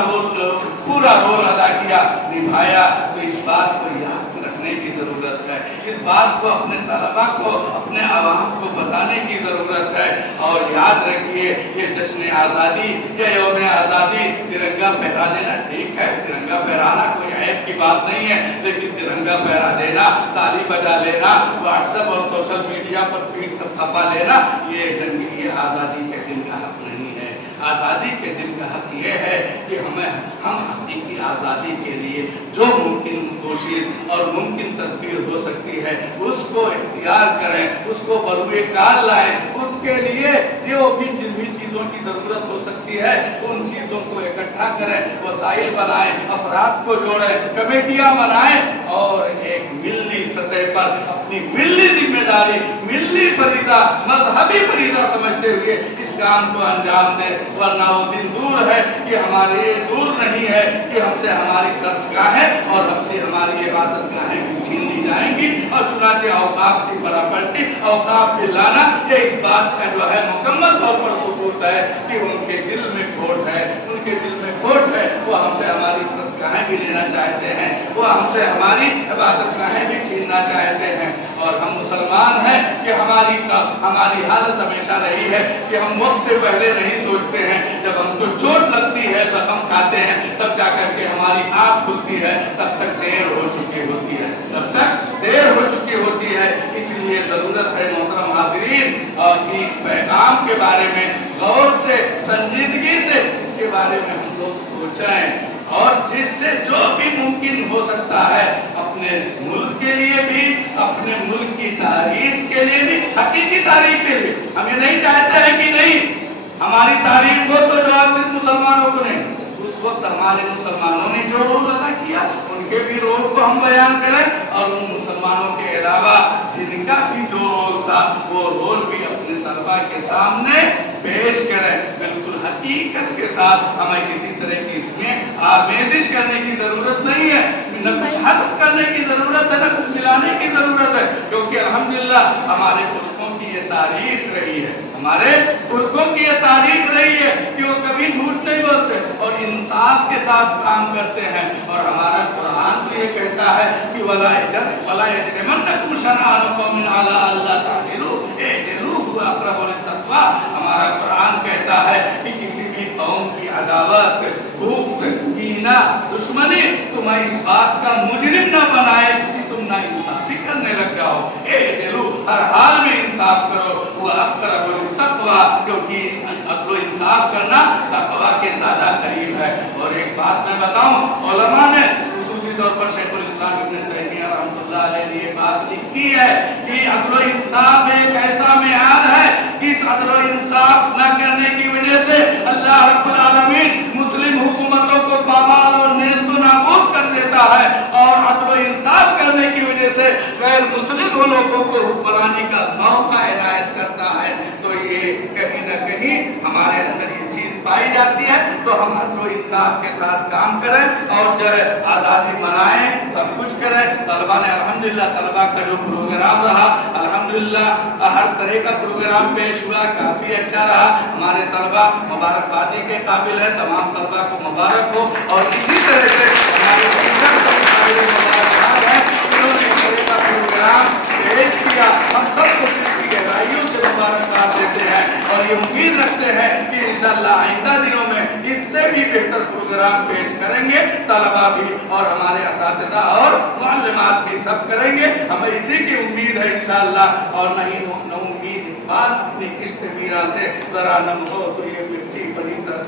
रोल अदा किया, निभाया। तो इस बात को याद रखने की जरूरत है, इस बात को अपने तलबा को, अपने आवाम को बताने की जरूरत है। और याद रखिए ये जश्न आज़ादी या यौम आज़ादी, तिरंगा फहरा देना ठीक है, तिरंगा फहराना कोई ऐब की बात नहीं है, लेकिन तिरंगा फहरा देना, ताली बजा लेना, व्हाट्सएप और सोशल मीडिया पर ट्वीट खपा लेना, ये आज़ादी के दिन का हक नहीं है। आज़ादी के दिन का हक ये है कि हम हकीकी आज़ादी के लिए जो मुमकिन कोशिश और मुमकिन तदबीर हो सकती है उसको इख्तियार करें, उसको बरूए कार लाएं, उसके लिए जो भी जिन भी चीज़ों की ज़रूरत हो सकती है उन चीज़ों को इकट्ठा करें, वसाइल बनाएं, अफराद को जोड़ें, कमेटियाँ बनाएं, और एक मिल्ली सतह पर अपनी मिल्ली जिम्मेदारी, मिल्ली फरीदा, मजहबी फरीदा समझते हुए इस काम को अंजाम दें। वरना वो दिन दूर है कि हमारे दूर नहीं है कि हमसे हमारी दरगाहें और हमसे हमारी इबादत गाहें छीन ली जाएंगी, और चुनाचे औकाफ की बराबरी, औकाफ दिलाना, ये इस बात का जो है मुकम्मल तौर पर सबूत है कि उनके दिल में खोट है, उनके दिल में खोट है। वो हमसे हमारी दरगाहें भी लेना चाहते हैं, वो हमसे हमारी इबादत गाहें भी छीनना चाहते हैं। और हम मुसलमान हैं कि हमारी हालत हमेशा रही है कि हम वक्त से पहले नहीं सोचते हैं, जब हमको चोट लगती है, जख्म खाते हैं, तब जाकर के हमारी आँख खुलती है, तब तक देर हो चुकी होती है, तब तक देर हो चुकी होती है। इसलिए जरूरत है मोहतरम हाज़रीन और कि पैगाम के बारे में गौर से, संजीदगी से इसके बारे में हम लोग सोचें, और जिससे जो भी मुमकिन हो सकता है अपने मुल्क के लिए भी, अपने मुल्क की तारीख के लिए भी, हकीकी तारीख के लिए। हम ये नहीं चाहते हैं कि नहीं हमारी तारीख हो तो जो सिर्फ मुसलमानों को नहीं, उस वक्त हमारे मुसलमानों ने जो रोल अदा किया उनके उनके भी रोल को हम बयान करें और उन मुसलमानों के अलावा जिनका भी जो रोल था वो रोल भी अपने तलबा के सामने पेश करें। बिल्कुल हकीकत के साथ, हमें किसी तरह की इसमें आमेजिश करने की जरूरत नहीं है, न कुछ हद करने की जरूरत है, न कुछ मिलाने की जरूरत है, क्योंकि अल्हम्दुलिल्लाह हमारे पुरखों की ये तारीख रही है, हमारे पुरखों की ये तारीख रही है कि वो कभी झूठ नहीं बोलते और इंसाफ के साथ काम करते हैं। और हमारा कुरान तो ये कहता है कि वला यजरिमन्नकुम शनआनु कौमिन अला अल्ला तादिलू इदिलू हुवा अक़रबु लित्तक़वा। हमारा कुरान कहता है कि किसी भी कौम की अदावत, भूख, कीना, दुश्मनी तुम्हें इस बात का मुजरिम न बनाए कि तुम ना इंसाफी करने लग जाओ। इदिलू, हर हाल में इंसाफ करो, हुवा अक़रबु लित्तक़वा, क्योंकि अदल इंसाफ करना तक़वा के ज्यादा करीब है। और एक बात मैं बताऊं, उलमा ने खुसूसी तौर पर शेखुल इस्लाम इब्न तैमिया रहमतुल्लाह अलैह ने ये बात लिखी है कि अदल इंसाफ एक ऐसा मेयार है कि इस अदल इंसाफ न करने की वजह से अल्लाह रब्बुल आलमीन मुस्लिम हुकूमतों को पामाल और नेस्त नाबूद कर देता है और अदल इंसाफ करने की वजह से गैर मुस्लिम लोगों को हुक्मरानी का मौका इनायत करता है। तो ये कहीं न कहीं हमारे अंदर ये चीज पाई जाती है। तो हम अदल इंसाफ के साथ काम करें और जो है आज़ादी मनाएं, सब कुछ करें। तलबा ने अल्हम्दुलिल्लाह, तलबा का जो प्रोग्राम रहा अल्हम्दुलिल्लाह हर तरह का प्रोग्राम पेश हुआ, काफी अच्छा रहा। हमारे तलबा मुबारकबादी के काबिल है, तमाम तलबा को मुबारक हो। और इसी तरह से हमारे इन्होंने इस तरह का प्रोग्राम पेश किया। हम सबको इसकी गहराइयों से मुबारकबाद देते हैं और ये उम्मीद रखते हैं कि इंशाअल्लाह आइंदा दिनों में इससे भी बेहतर प्रोग्राम पेश करेंगे। तलबा भी और हमारे असातिज़ा और मुअल्लिमात भी सब करेंगे। हमें इसी की उम्मीद है इंशाअल्लाह। और नहीं न उम्मीद बात अपनी किश्त मीरा से जरा नम हो तो ये मिट्टी बड़ी तरह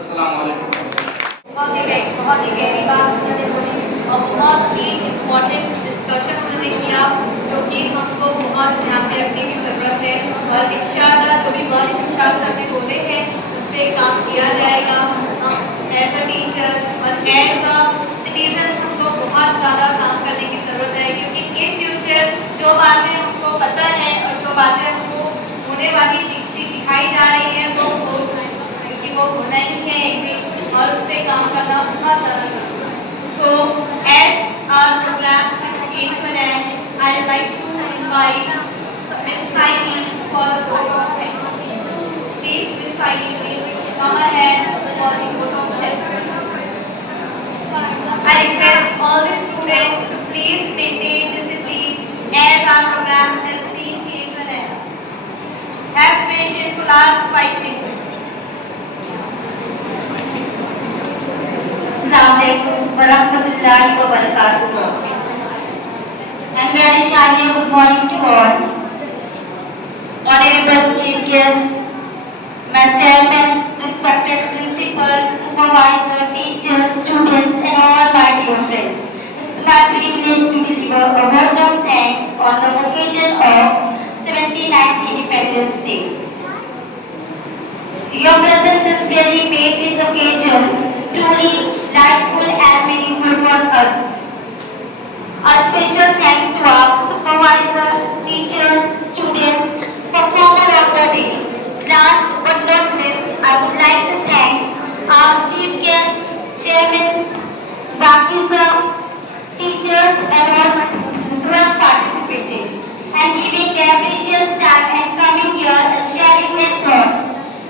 अस्सलाम वालेकुम। बहुत ही गहरी बात उन्होंने बोली और बहुत ही इम्पोर्टेंट डिस्कशन उन्होंने किया जो कि हमको बहुत ध्यान में रखने की ज़रूरत है। और इंशाअल्लाह जो भी वर्ड इंशाअल्लाह में बोले हैं उस पर काम किया जाएगा। हम एज अ टीचर और एज अ सिटीजन हमको बहुत ज़्यादा काम करने की ज़रूरत है, क्योंकि इन फ्यूचर जो बातें हमको पता है और जो बातें हमको होने वाली दिखाई जा रही है वो क्योंकि वो होना ही है एक दिन और उस पर काम करना बहुत ज़्यादा ज़रूरी है। So as our program came to an end, I would like to invite Ms. Saini for the vote of thanks. Please, Ms. Saini, please come ahead for the vote of thanks. I request all the students to please maintain discipline as our program has been came to an end. Have patience to last 5 minutes. Assalamualaikum warahmatullahi wabarakatuh. And very shiny good morning to all. Honorable Chief Guest, my chairman, respected principal, supervisor, teachers, students, and all my dear friends. It's my privilege to deliver a word of thanks on the occasion of 79th Independence Day. Your presence has really made this occasion truly delightful and meaningful for us. A special thanks to our supervisor, teachers, students, performer of the day. Last but not least, I would like to thank our chief guest, chairman, Baki sir, teachers and all who have participated and giving their precious time and coming here and sharing their thoughts.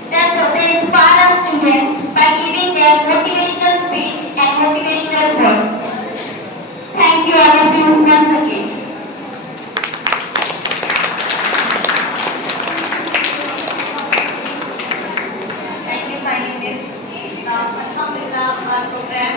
They inspire our students by giving their motivational speech and motivational words. Thank you all of you once again. Thank you, Saini. Alhamdulillah, our program